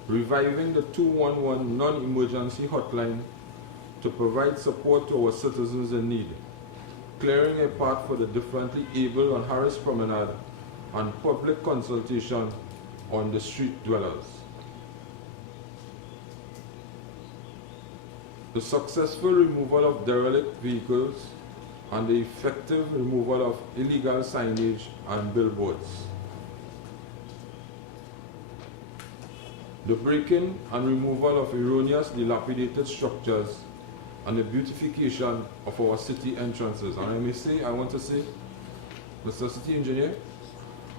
reviving the 211 non-emergency hotline to provide support to our citizens in need, clearing a path for the differently able on Harris Promenade, and public consultation on the street dwellers. The successful removal of derelict vehicles and the effective removal of illegal signage and billboards. The breaking and removal of erroneous dilapidated structures and the beautification of our city entrances. And I want to say, Mr. City Engineer,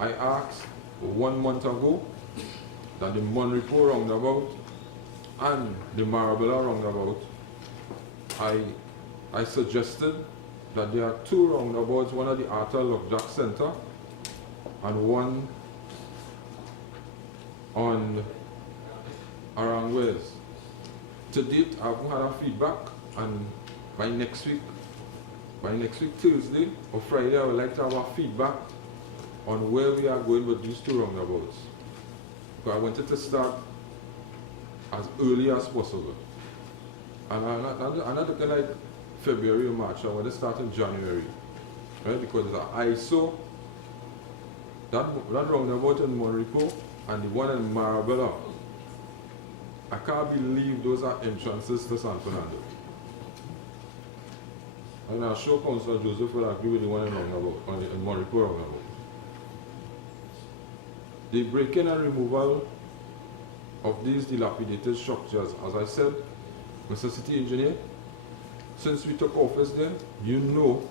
I asked 1 month ago that the Monrepo roundabout and the Marabella roundabout, I suggested that there are 2 roundabouts, one at the Arthur Lockjack Center and one on Arangwes. To date, I haven't had a feedback, and by next week Thursday or Friday, I would like to have a feedback on where we are going with these 2 roundabouts. Because I wanted to start as early as possible. And I'm not looking like February or March. I want to start in January, right? Because I saw that roundabout in Monrepo and the one in Marabella. I can't believe those are entrances to San Fernando. And I'm sure Councillor Joseph will agree with the one in Monrepo roundabout. The breaking and removal of these dilapidated structures, as I said, Mr. City Engineer, since we took office there, you know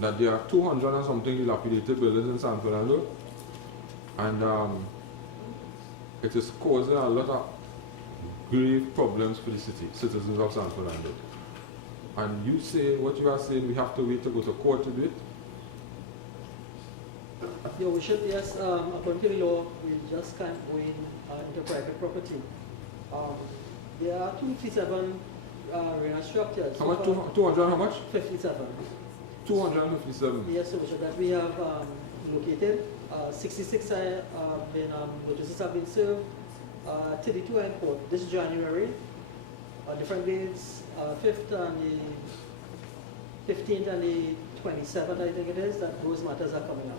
that there are 200 and something dilapidated buildings in San Fernando, and it is causing a lot of grave problems for the citizens of San Fernando. And you say what you are saying, we have to wait to go to court to do it? Your worship, yes, according to the law, we just can't go into private property. There are 257 arena structures. How much? 200 how much? 57. 257. Yes, Your worship, that we have located. 66 notices have been served. 32 are in court this January. Different dates, 5th and the 15th and the 27th, I think it is, that those matters are coming up.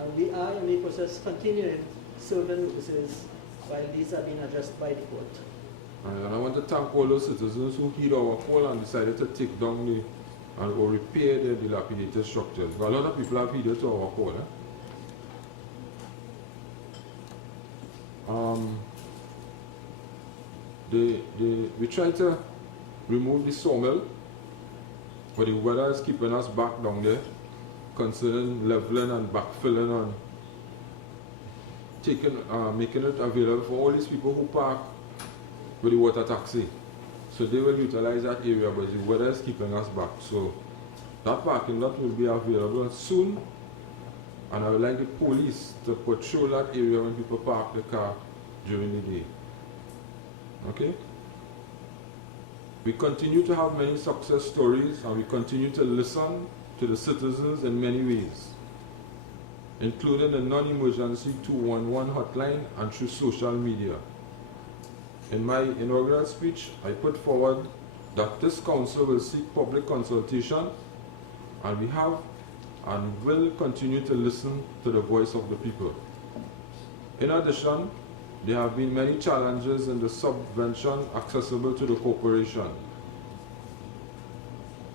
And we are in the process continuing serving notices while these are being addressed by the court. And I want to thank all those citizens who heed our call and decided to take down or repair the dilapidated structures. But a lot of people have heeded to our call. We tried to remove the sawmill, but the weather is keeping us back down there, concerning leveling and backfilling and making it available for all these people who park with the water taxi. So they will utilize that area, but the weather is keeping us back. So that parking lot will be available soon, and I would like the police to patrol that area when people park the car during the day. Okay? We continue to have many success stories, and we continue to listen to the citizens in many ways, including the non-emergency 211 hotline and through social media. In my inaugural speech, I put forward that this council will seek public consultation, and we have and will continue to listen to the voice of the people. In addition, there have been many challenges in the subvention accessible to the corporation.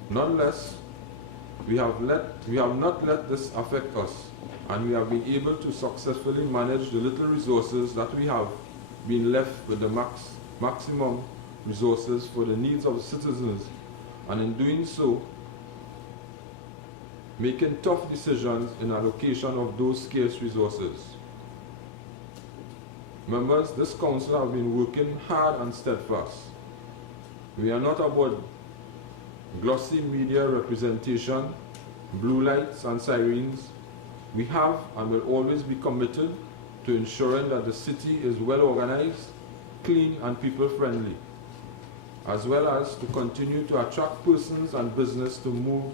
Nonetheless, we have not let this affect us, and we have been able to successfully manage the little resources that we have been left with the maximum resources for the needs of the citizens, and in doing so, making tough decisions in allocation of those scarce resources. Members, this council have been working hard and steadfast. We are not about glossy media representation, blue lights and sirens. We have and will always be committed to ensuring that the city is well organized, clean and people friendly, as well as to continue to attract persons and business to move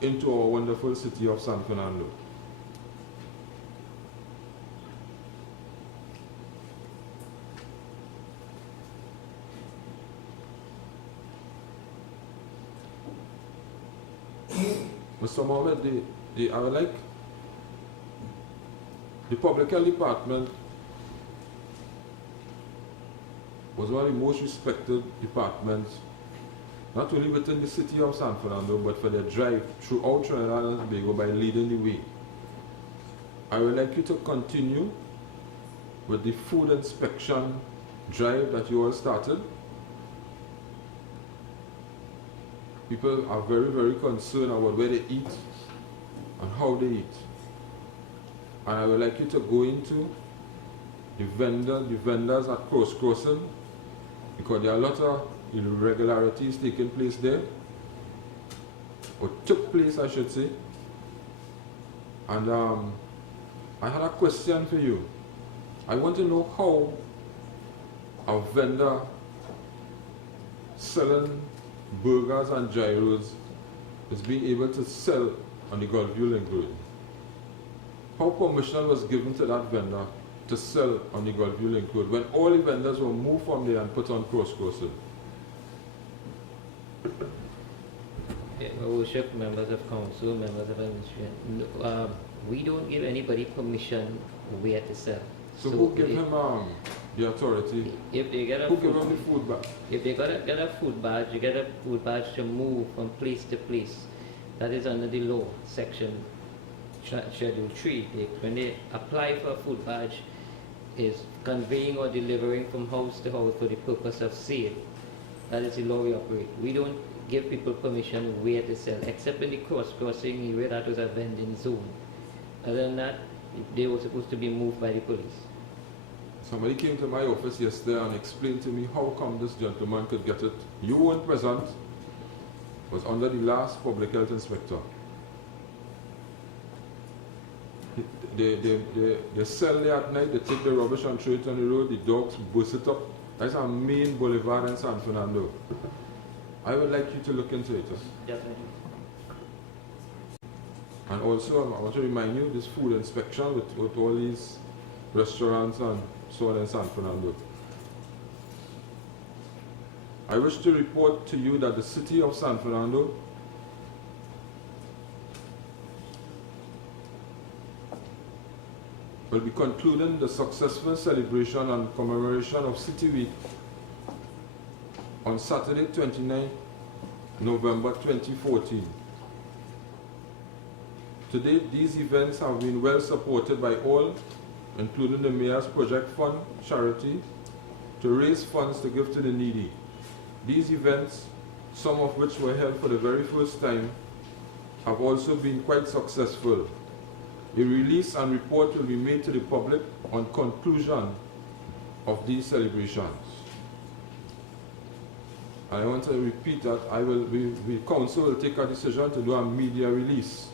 into our wonderful city of San Fernando. Mr. Mohammed, I would like the Public Health Department was one of the most respected departments, not only within the city of San Fernando, but for their drive throughout Trinidad and Tobago by leading the way. I would like you to continue with the food inspection drive that you all started. People are very, very concerned about where they eat and how they eat. And I would like you to go into the vendors at crossing, because there are a lot of irregularities taking place there, or took place, I should say. And I had a question for you. I want to know how a vendor selling burgers and gyros is being able to sell on the Gulfview Link Road. How permission was given to that vendor to sell on the Gulfview Link Road when all the vendors were moved from there and put on crossing? Worship, members of council, members of administration, we don't give anybody permission where to sell. So who gave him the authority? If they get a who gave him the food badge? If they get a food badge, you get a food badge to move from place to place. That is under the law, section Schedule 3. When they apply for a food badge, is conveying or delivering from house to house for the purpose of sale. That is the law we operate. We don't give people permission where to sell, except in the crossing area that was a vending zone. Other than that, they were supposed to be moved by the police. Somebody came to my office yesterday and explained to me how come this gentleman could get it. You weren't present. It was under the last public health inspector. They sell there at night, they take the rubbish and throw it on the road, the dogs bust it up. That's our main boulevard in San Fernando. I would like you to look into it. Definitely. And also, I want to remind you, this food inspection with all these restaurants and so on in San Fernando. I wish to report to you that the city of San Fernando will be concluding the successful celebration and commemoration of City Week on Saturday, 29 November 2014. To date, these events have been well supported by all, including the Mayor's Project Fund charity, to raise funds to give to the needy. These events, some of which were held for the very first time, have also been quite successful. A release and report will be made to the public on conclusion of these celebrations. I want to repeat that the council will take a decision to do a media release,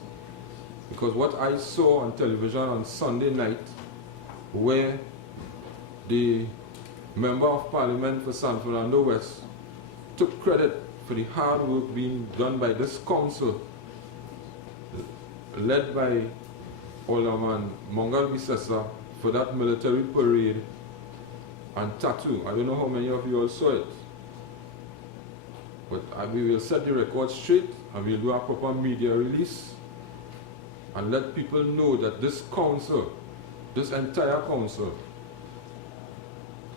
because what I saw on television on Sunday night, where the Member of Parliament for San Fernando West took credit for the hard work being done by this council, led by Alderman Mongal Bisesa, for that military parade and tattoo. I don't know how many of you all saw it, but we will set the record straight and we'll do a proper media release and let people know that this council, this entire council,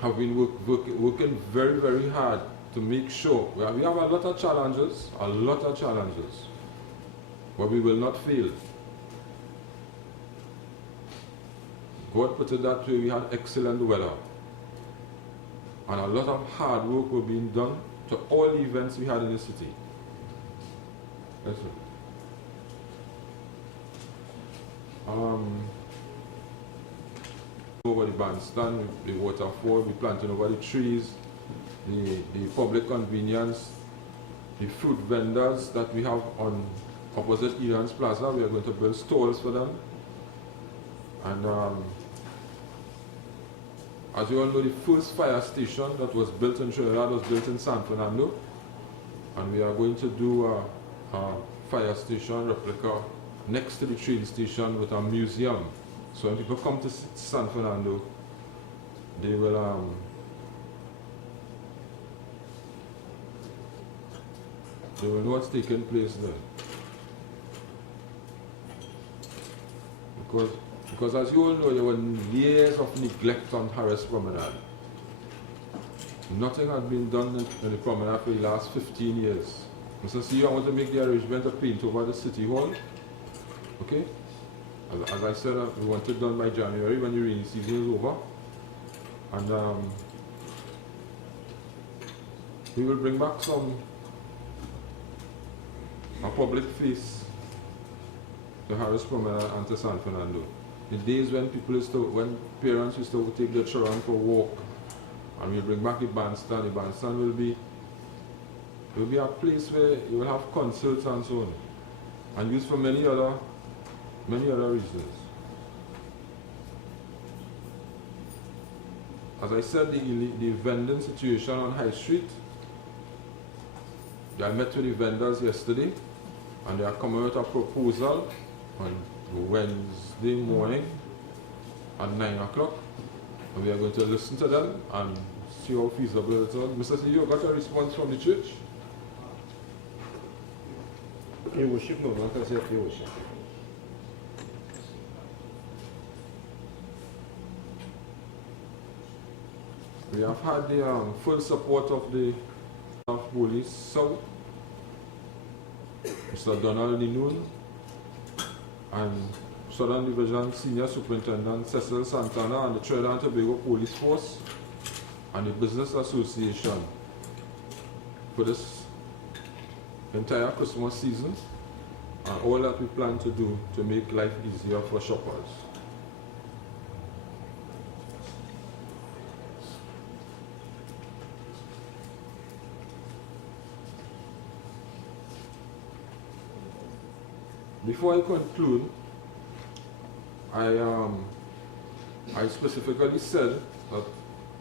have been working very, very hard to make sure. We have a lot of challenges, but we will not fail. God put it that way, we had excellent weather. And a lot of hard work was being done to all the events we had in the city. Yes, sir. Over the bandstand, the waterfall, we planting over the trees, the public convenience, the fruit vendors that we have on opposite Iran's Plaza, we are going to build stalls for them. And as you all know, the first fire station that was built in Trinidad was built in San Fernando. And we are going to do a fire station replica next to the train station with a museum. So when people come to San Fernando, they will know what's taking place there. Because as you all know, there were years of neglect on Harris Promenade. Nothing has been done in the promenade for the last 15 years. Mr. CEO, I want to make the arrangement to paint over the City Hall. Okay? As I said, we want it done by January when the rainy season is over. And we will bring back a public face to Harris Promenade and to San Fernando. The days when when parents used to take their children for a walk, and we'll bring back the bandstand. The bandstand will be a place where you will have concerts and so on, and used for many other reasons. As I said, the vending situation on High Street, I met with the vendors yesterday, and they are coming with a proposal on Wednesday morning at 9 o'clock. And we are going to listen to them and see how feasible it is. Mr. CEO, got a response from the church? Your worship, no, not as your worship. We have had the full support of the Police South, Mr. Donald Ninoon, and Southern Division Senior Superintendent Cecil Santana, and the Trinidad and Tobago Police Force and the Business Association for this entire Christmas season and all that we plan to do to make life easier for shoppers. Before I conclude, I specifically said that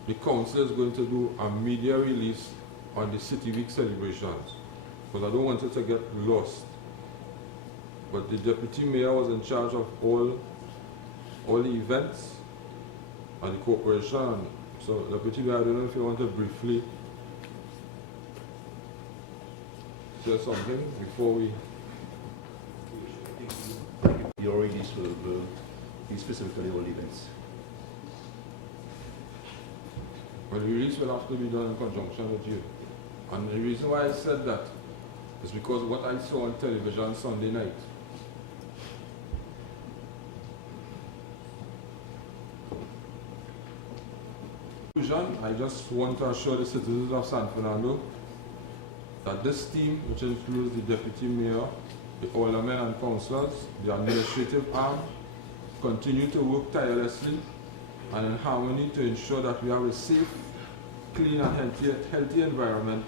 the council is going to do a media release on the City Week celebrations, because I don't want it to get lost. But the deputy mayor was in charge of all the events and the corporation. So deputy mayor, I don't know if you want to briefly say something before we... Your release will be specifically all events. Well, the release will have to be done in conjunction with you. And the reason why I said that is because what I saw on television Sunday night. I just want to assure the citizens of San Fernando that this team, which includes the deputy mayor, the aldermen and councillors, the administrative arm, continue to work tirelessly and in harmony to ensure that we have a safe, clean and healthy environment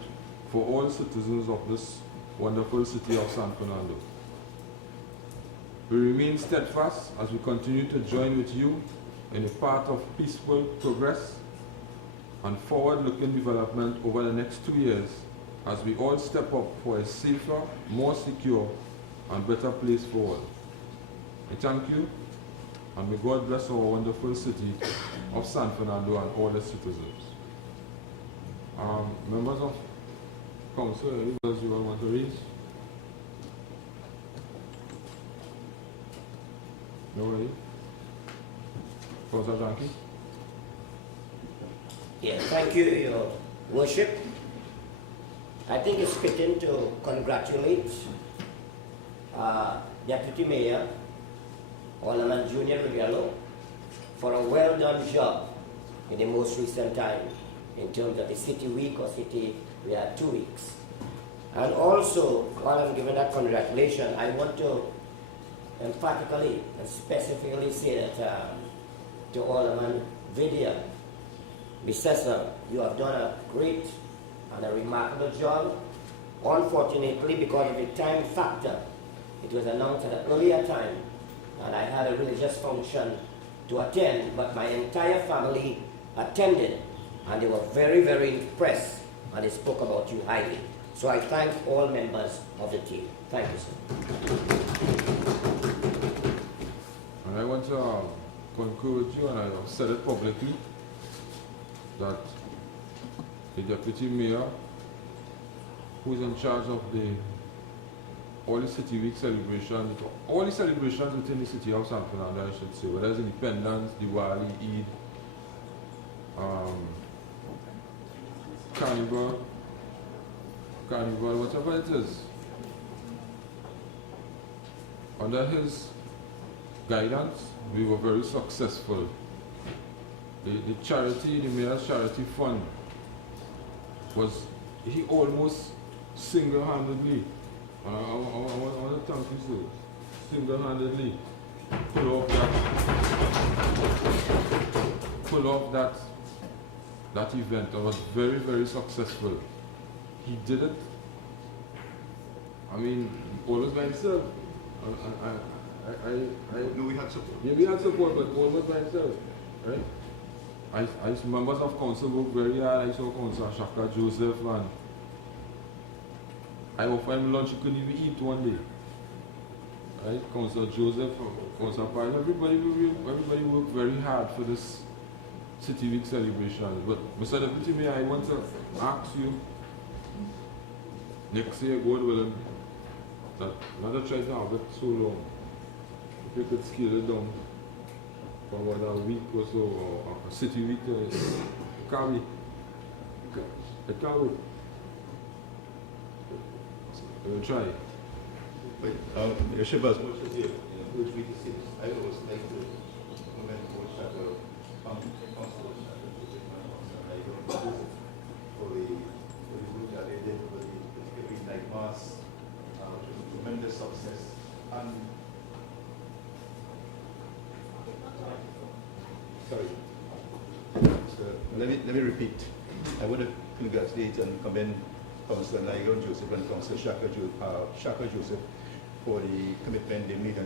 for all citizens of this wonderful city of San Fernando. We remain steadfast as we continue to join with you in a path of peaceful progress and forward-looking development over the next 2 years as we all step up for a safer, more secure and better place for all. I thank you, and may God bless our wonderful city of San Fernando and all its citizens. Members of council, any words you all want to raise? Nobody? Councillor Janky? Yes, thank you, Your Worship. I think it's fitting to congratulate Deputy Mayor Alderman Junior Rivello for a well-done job in the most recent time in terms of the City Week or City, we had 2 weeks. And also, while I'm giving that congratulation, I want to emphatically and specifically say that to Alderman Vidya, Bissessa, you have done a great and a remarkable job. Unfortunately, because of the time factor, it was announced at an earlier time, and I had a religious function to attend, but my entire family attended, and they were very, very impressed, and they spoke about you highly. So I thank all members of the team. Thank you, sir. And I want to concur with you, and I have said it publicly, that the deputy mayor, who is in charge of all the City Week celebrations, all the celebrations within the city of San Fernando, I should say, whether it's Independence, Diwali, Eid, Carnival, whatever it is. Under his guidance, we were very successful. The charity, the mayor's charity fund, he almost single-handedly, I want to thank you, sir, single-handedly pull off that event. It was very, very successful. He did it, I mean, almost by himself. No, we had support. Yeah, we had support, but almost by himself, right? Members of council worked very hard. I saw Councillor Shaka Joseph, and I offered him lunch he couldn't even eat one day. Right? Councillor Joseph, Councillor Pine, everybody worked very hard for this City Week celebration. But Mr. Deputy Mayor, I want to ask you, next year, God willing, that not to try to have it so long. If you could scale it down for about a week or so, or a City Week, it can't be. It can't be. We'll try. But, Your Shivas, I would like to comment for the good that they did for the night mass Sorry. So let me repeat. I want to congratulate and commend Councillor Nigel Joseph and Councillor Shaka Joseph for the commitment they made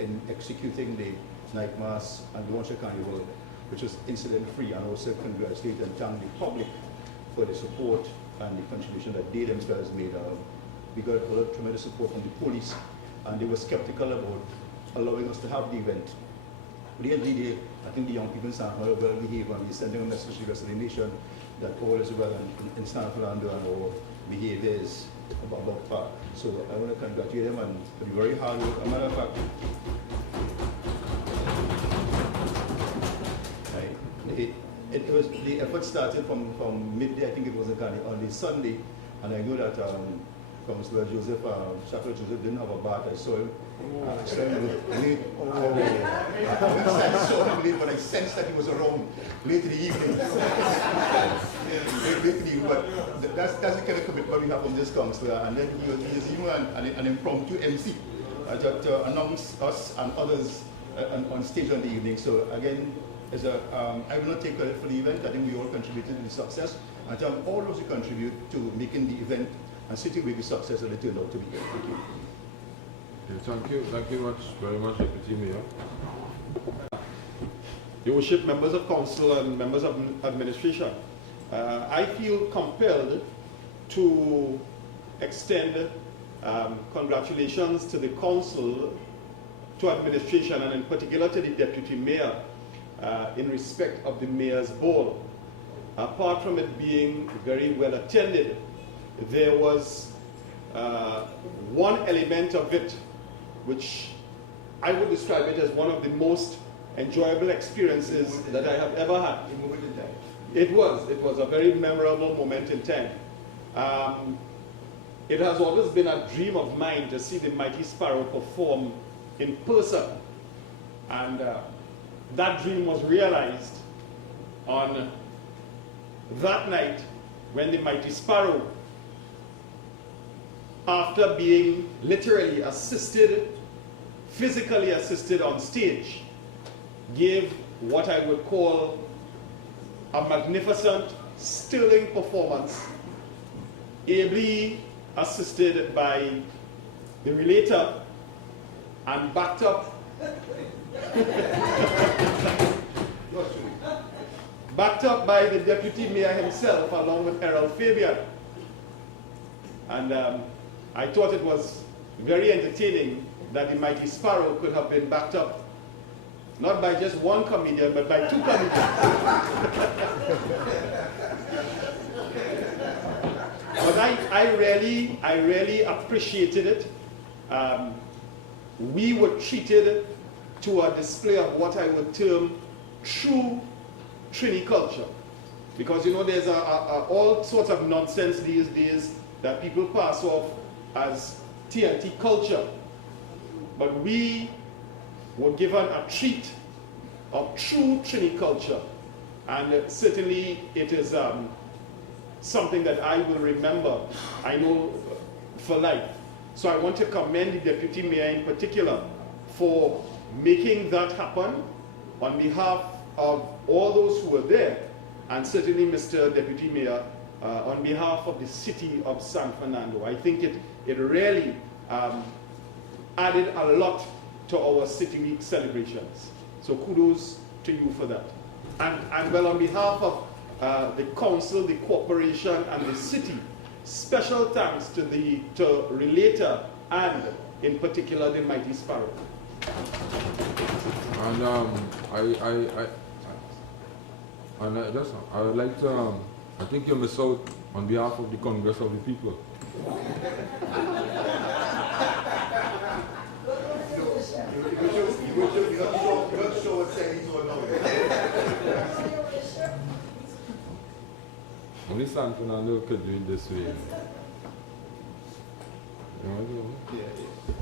in executing the night mass and the Launcher Carnival, which was incident-free, and also congratulate and thank the public for the support and the contribution that they themselves made. We got a lot of tremendous support from the police, and they were skeptical about allowing us to have the event. But at the end of the day, I think the young people in San Fernando well behaved, and we're sending a message to the rest of the nation that all is well in San Fernando and our behavior is about par. So I want to congratulate them and for the very hard work. As a matter of fact, the effort started from midday. I think it was on the Sunday, and I know that Councillor Joseph, Shaka Joseph didn't have a bath. I saw him. I saw him late. I saw him late, but I sensed that he was around late in the evening. Late in the evening, but that's the kind of commitment we have from this councillor. And then he was even an impromptu MC to announce us and others on stage on the evening. So again, I will not take credit for the event. I think we all contributed to the success. And thank all those who contribute to making the event and City will be success that it turned out to be. Thank you. Okay, thank you very much, Deputy Mayor. Your Worship, members of Council and members of administration, I feel compelled to extend congratulations to the Council, to administration, and in particular to the Deputy Mayor in respect of the Mayor's Ball. Apart from it being very well attended, there was one element of it which I would describe it as one of the most enjoyable experiences that I have ever had. It was a very memorable moment in time. It has always been a dream of mine to see the Mighty Sparrow perform in person, and that dream was realized on that night when the Mighty Sparrow, after being literally assisted, physically assisted on stage, gave what I would call a magnificent, sterling performance, ably assisted by the relator and backed up by the Deputy Mayor himself, along with Errol Fabian. And I thought it was very entertaining that the Mighty Sparrow could have been backed up, not by just one comedian, but by two comedians. But I really appreciated it. We were treated to a display of what I would term true Trini culture. Because, you know, there's all sorts of nonsense these days that people pass off as TNT culture. But we were given a treat of true Trini culture. And certainly it is something that I will remember, I know, for life. So I want to commend the Deputy Mayor in particular for making that happen on behalf of all those who were there, and certainly Mr. Deputy Mayor on behalf of the city of San Fernando. I think it really added a lot to our City Week celebrations. So kudos to you for that. And well, on behalf of the council, the corporation, and the city, special thanks to the relator and in particular the Mighty Sparrow. And I would like to, I think you miss out on behalf of the Congress of the People. Only San Fernando could do it this way.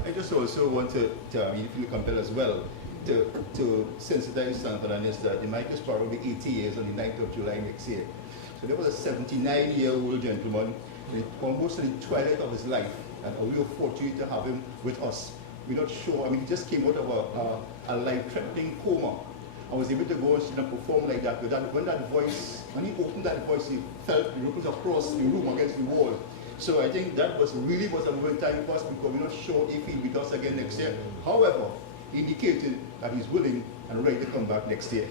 I just also want to feel compelled as well to sensitize San Fernandans that the Mighty Sparrow will be 80 years on the 9th of July next year. So there was a 79-year-old gentleman, almost in the twilight of his life, and we were fortunate to have him with us. We're not sure, I mean, he just came out of a life-threatening coma, I was able to go and perform like that. But when that voice, when he opened that voice, he felt the ripples across the room against the wall. So I think that was a moment time for us because we're not sure if he'll be with us again next year. However, he indicated that he's willing and ready to come back next year.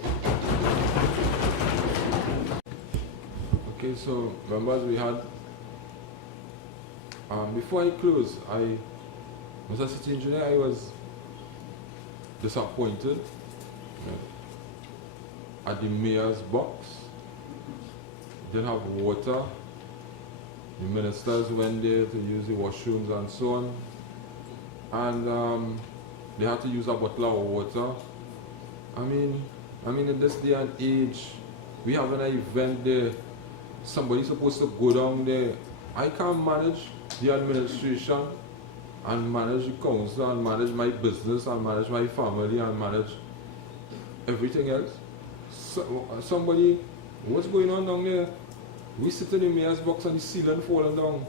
Okay, so members, we had, before I close, Mr. City Engineer, I was disappointed at the mayor's box. Didn't have water. The ministers went there to use the washrooms and so on. And they had to use a bottle of water. I mean in this day and age, we have an event there. Somebody's supposed to go down there. I can't manage the administration and manage the council and manage my business and manage my family and manage everything else. So, somebody, what's going on down there? We sit in the mayor's box and the ceiling falling down.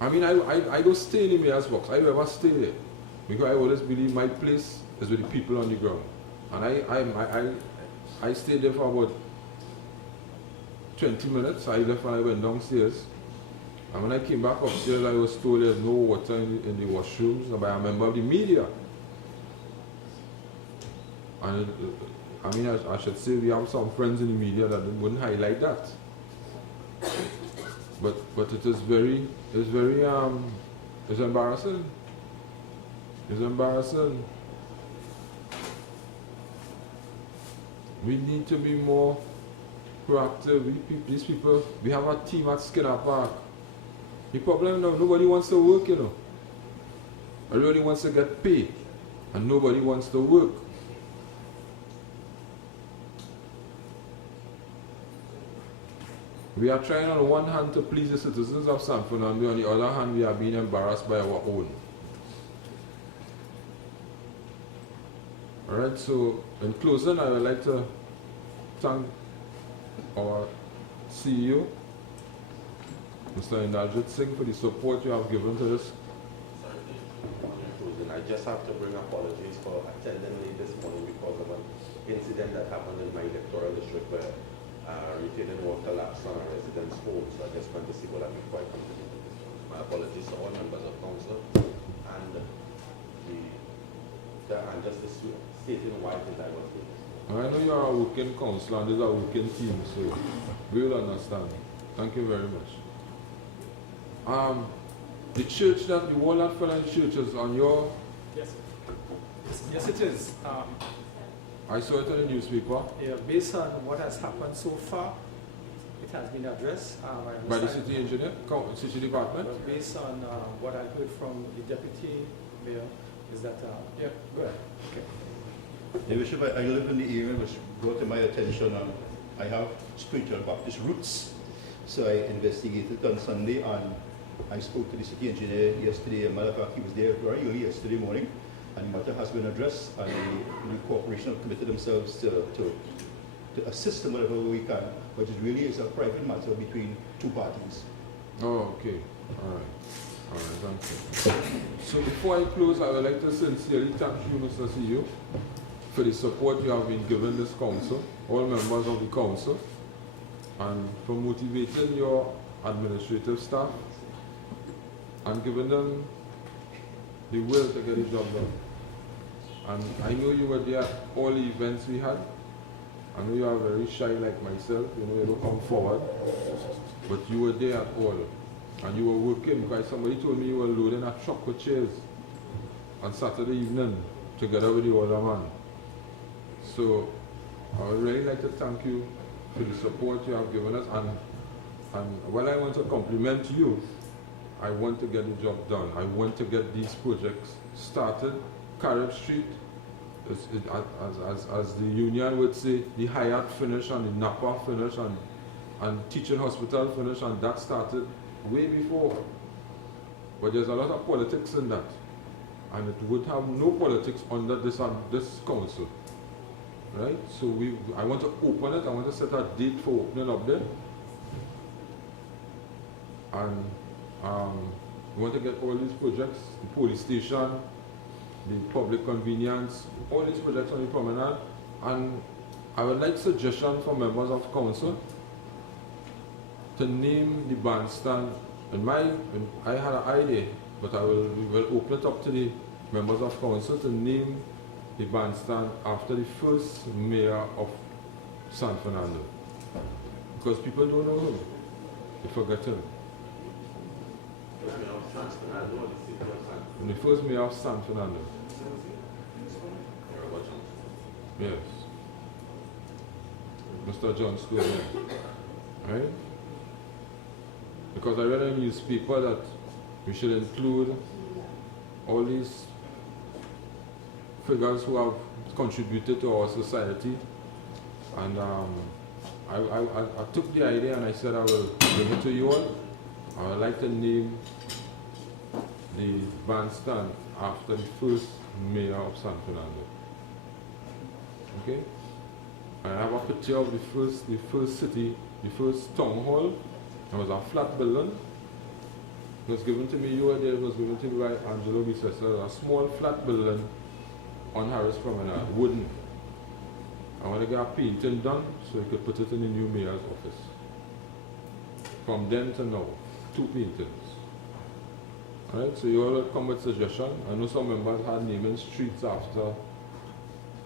I mean, I don't stay in the mayor's box. I never stay there because I always believe my place is with the people on the ground. And I stayed there for about 20 minutes. I left and I went downstairs. And when I came back upstairs, I was told there's no water in the washrooms by a member of the media. And I should say we have some friends in the media that wouldn't highlight that. But it is it's embarrassing. It's embarrassing. We need to be more proactive. These people, we have a team at Skinner Park. The problem now, nobody wants to work, you know. Everybody wants to get paid, and nobody wants to work. We are trying on the one hand to please the citizens of San Fernando, on the other hand we are being embarrassed by our own. Alright, so in closing I would like to thank our CEO, Mr. Indrajit Singh, for the support you have given to this. I just have to bring apologies for attending late this morning because of an incident that happened in my electoral district where retaining water lapsed on a resident's home, so I just went to see what I can quite continue with this one. My apologies to all members of council and just stating why I was doing this. I know you are a working council and this is a working team, so we will understand. Thank you very much. The church that the Walnut Fellowship Church is on your... Yes, yes it is. I saw it in the newspaper. Yeah, based on what has happened so far, it has been addressed. By the city engineer, city department? But based on what I heard from the deputy mayor, is that, yeah, go ahead. Okay. Your Bishop, I live in the area which brought to my attention I have spiritual Baptist roots. So I investigated on Sunday and I spoke to the city engineer yesterday. As a matter of fact, he was there very early yesterday morning. And the matter has been addressed, and the corporation have committed themselves to assist in whatever we can, but it really is a private matter between two parties. Oh, okay. All right, thank you. So before I close, I would like to sincerely thank you, Mr. CEO, for the support you have been given this council, all members of the council, and for motivating your administrative staff and giving them the will to get the job done. And I know you were there at all the events we had. I know you are very shy like myself, you know, you don't come forward. But you were there at all. And you were working because somebody told me you were loading a truck with chairs on Saturday evening together with the other man. So I would really like to thank you for the support you have given us. And while I want to compliment you, I want to get the job done. I want to get these projects started. Carib Street, as the union would say, the Hyatt finish and the Napa finish and teaching hospital finish, and that started way before. But there's a lot of politics in that. And it would have no politics under this council. Right? So I want to open it, I want to set a date for opening up there. And we want to get all these projects, the police station, the public convenience, all these projects on the promenade, and I would like suggestion from members of council to name the bandstand. I had an idea, but we will open it up to the members of council to name the bandstand after the first mayor of San Fernando. Because people don't know him. They forget him. And the first mayor of San Fernando. Yes. Mr. John Stewart. Right? Because I read in a newspaper that we should include all these figures who have contributed to our society. And I took the idea and I said I will bring it to you all. I would like to name the bandstand after the first mayor of San Fernando. Okay? I have a picture of the first city, the first town hall. It was a flat building. It was given to me, you were there, it was given to me by Angelo Bisesa, a small flat building on Harris Promenade, wooden. I want to get a painting done so I could put it in the new mayor's office. From then to now, 2 paintings. Alright, so you all come with suggestion. I know some members had naming streets after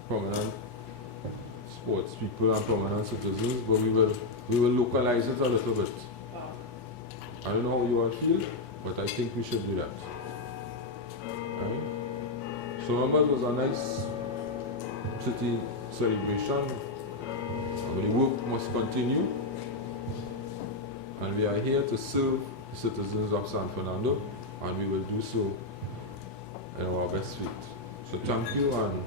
prominent sports people and prominent citizens, but we will localize it a little bit. I don't know how you all feel, but I think we should do that. Right? So remember, it was a nice city celebration. But the work must continue. And we are here to serve the citizens of San Fernando, and we will do so in our best faith. So thank you, and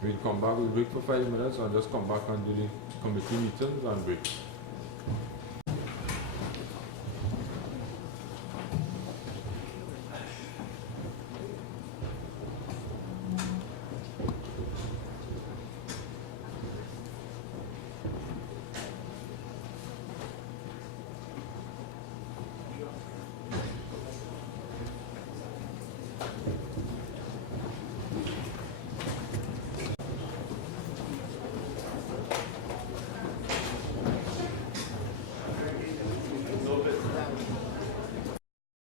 we'll come back. We'll break for 5 minutes and just come back and do the committee meetings and break.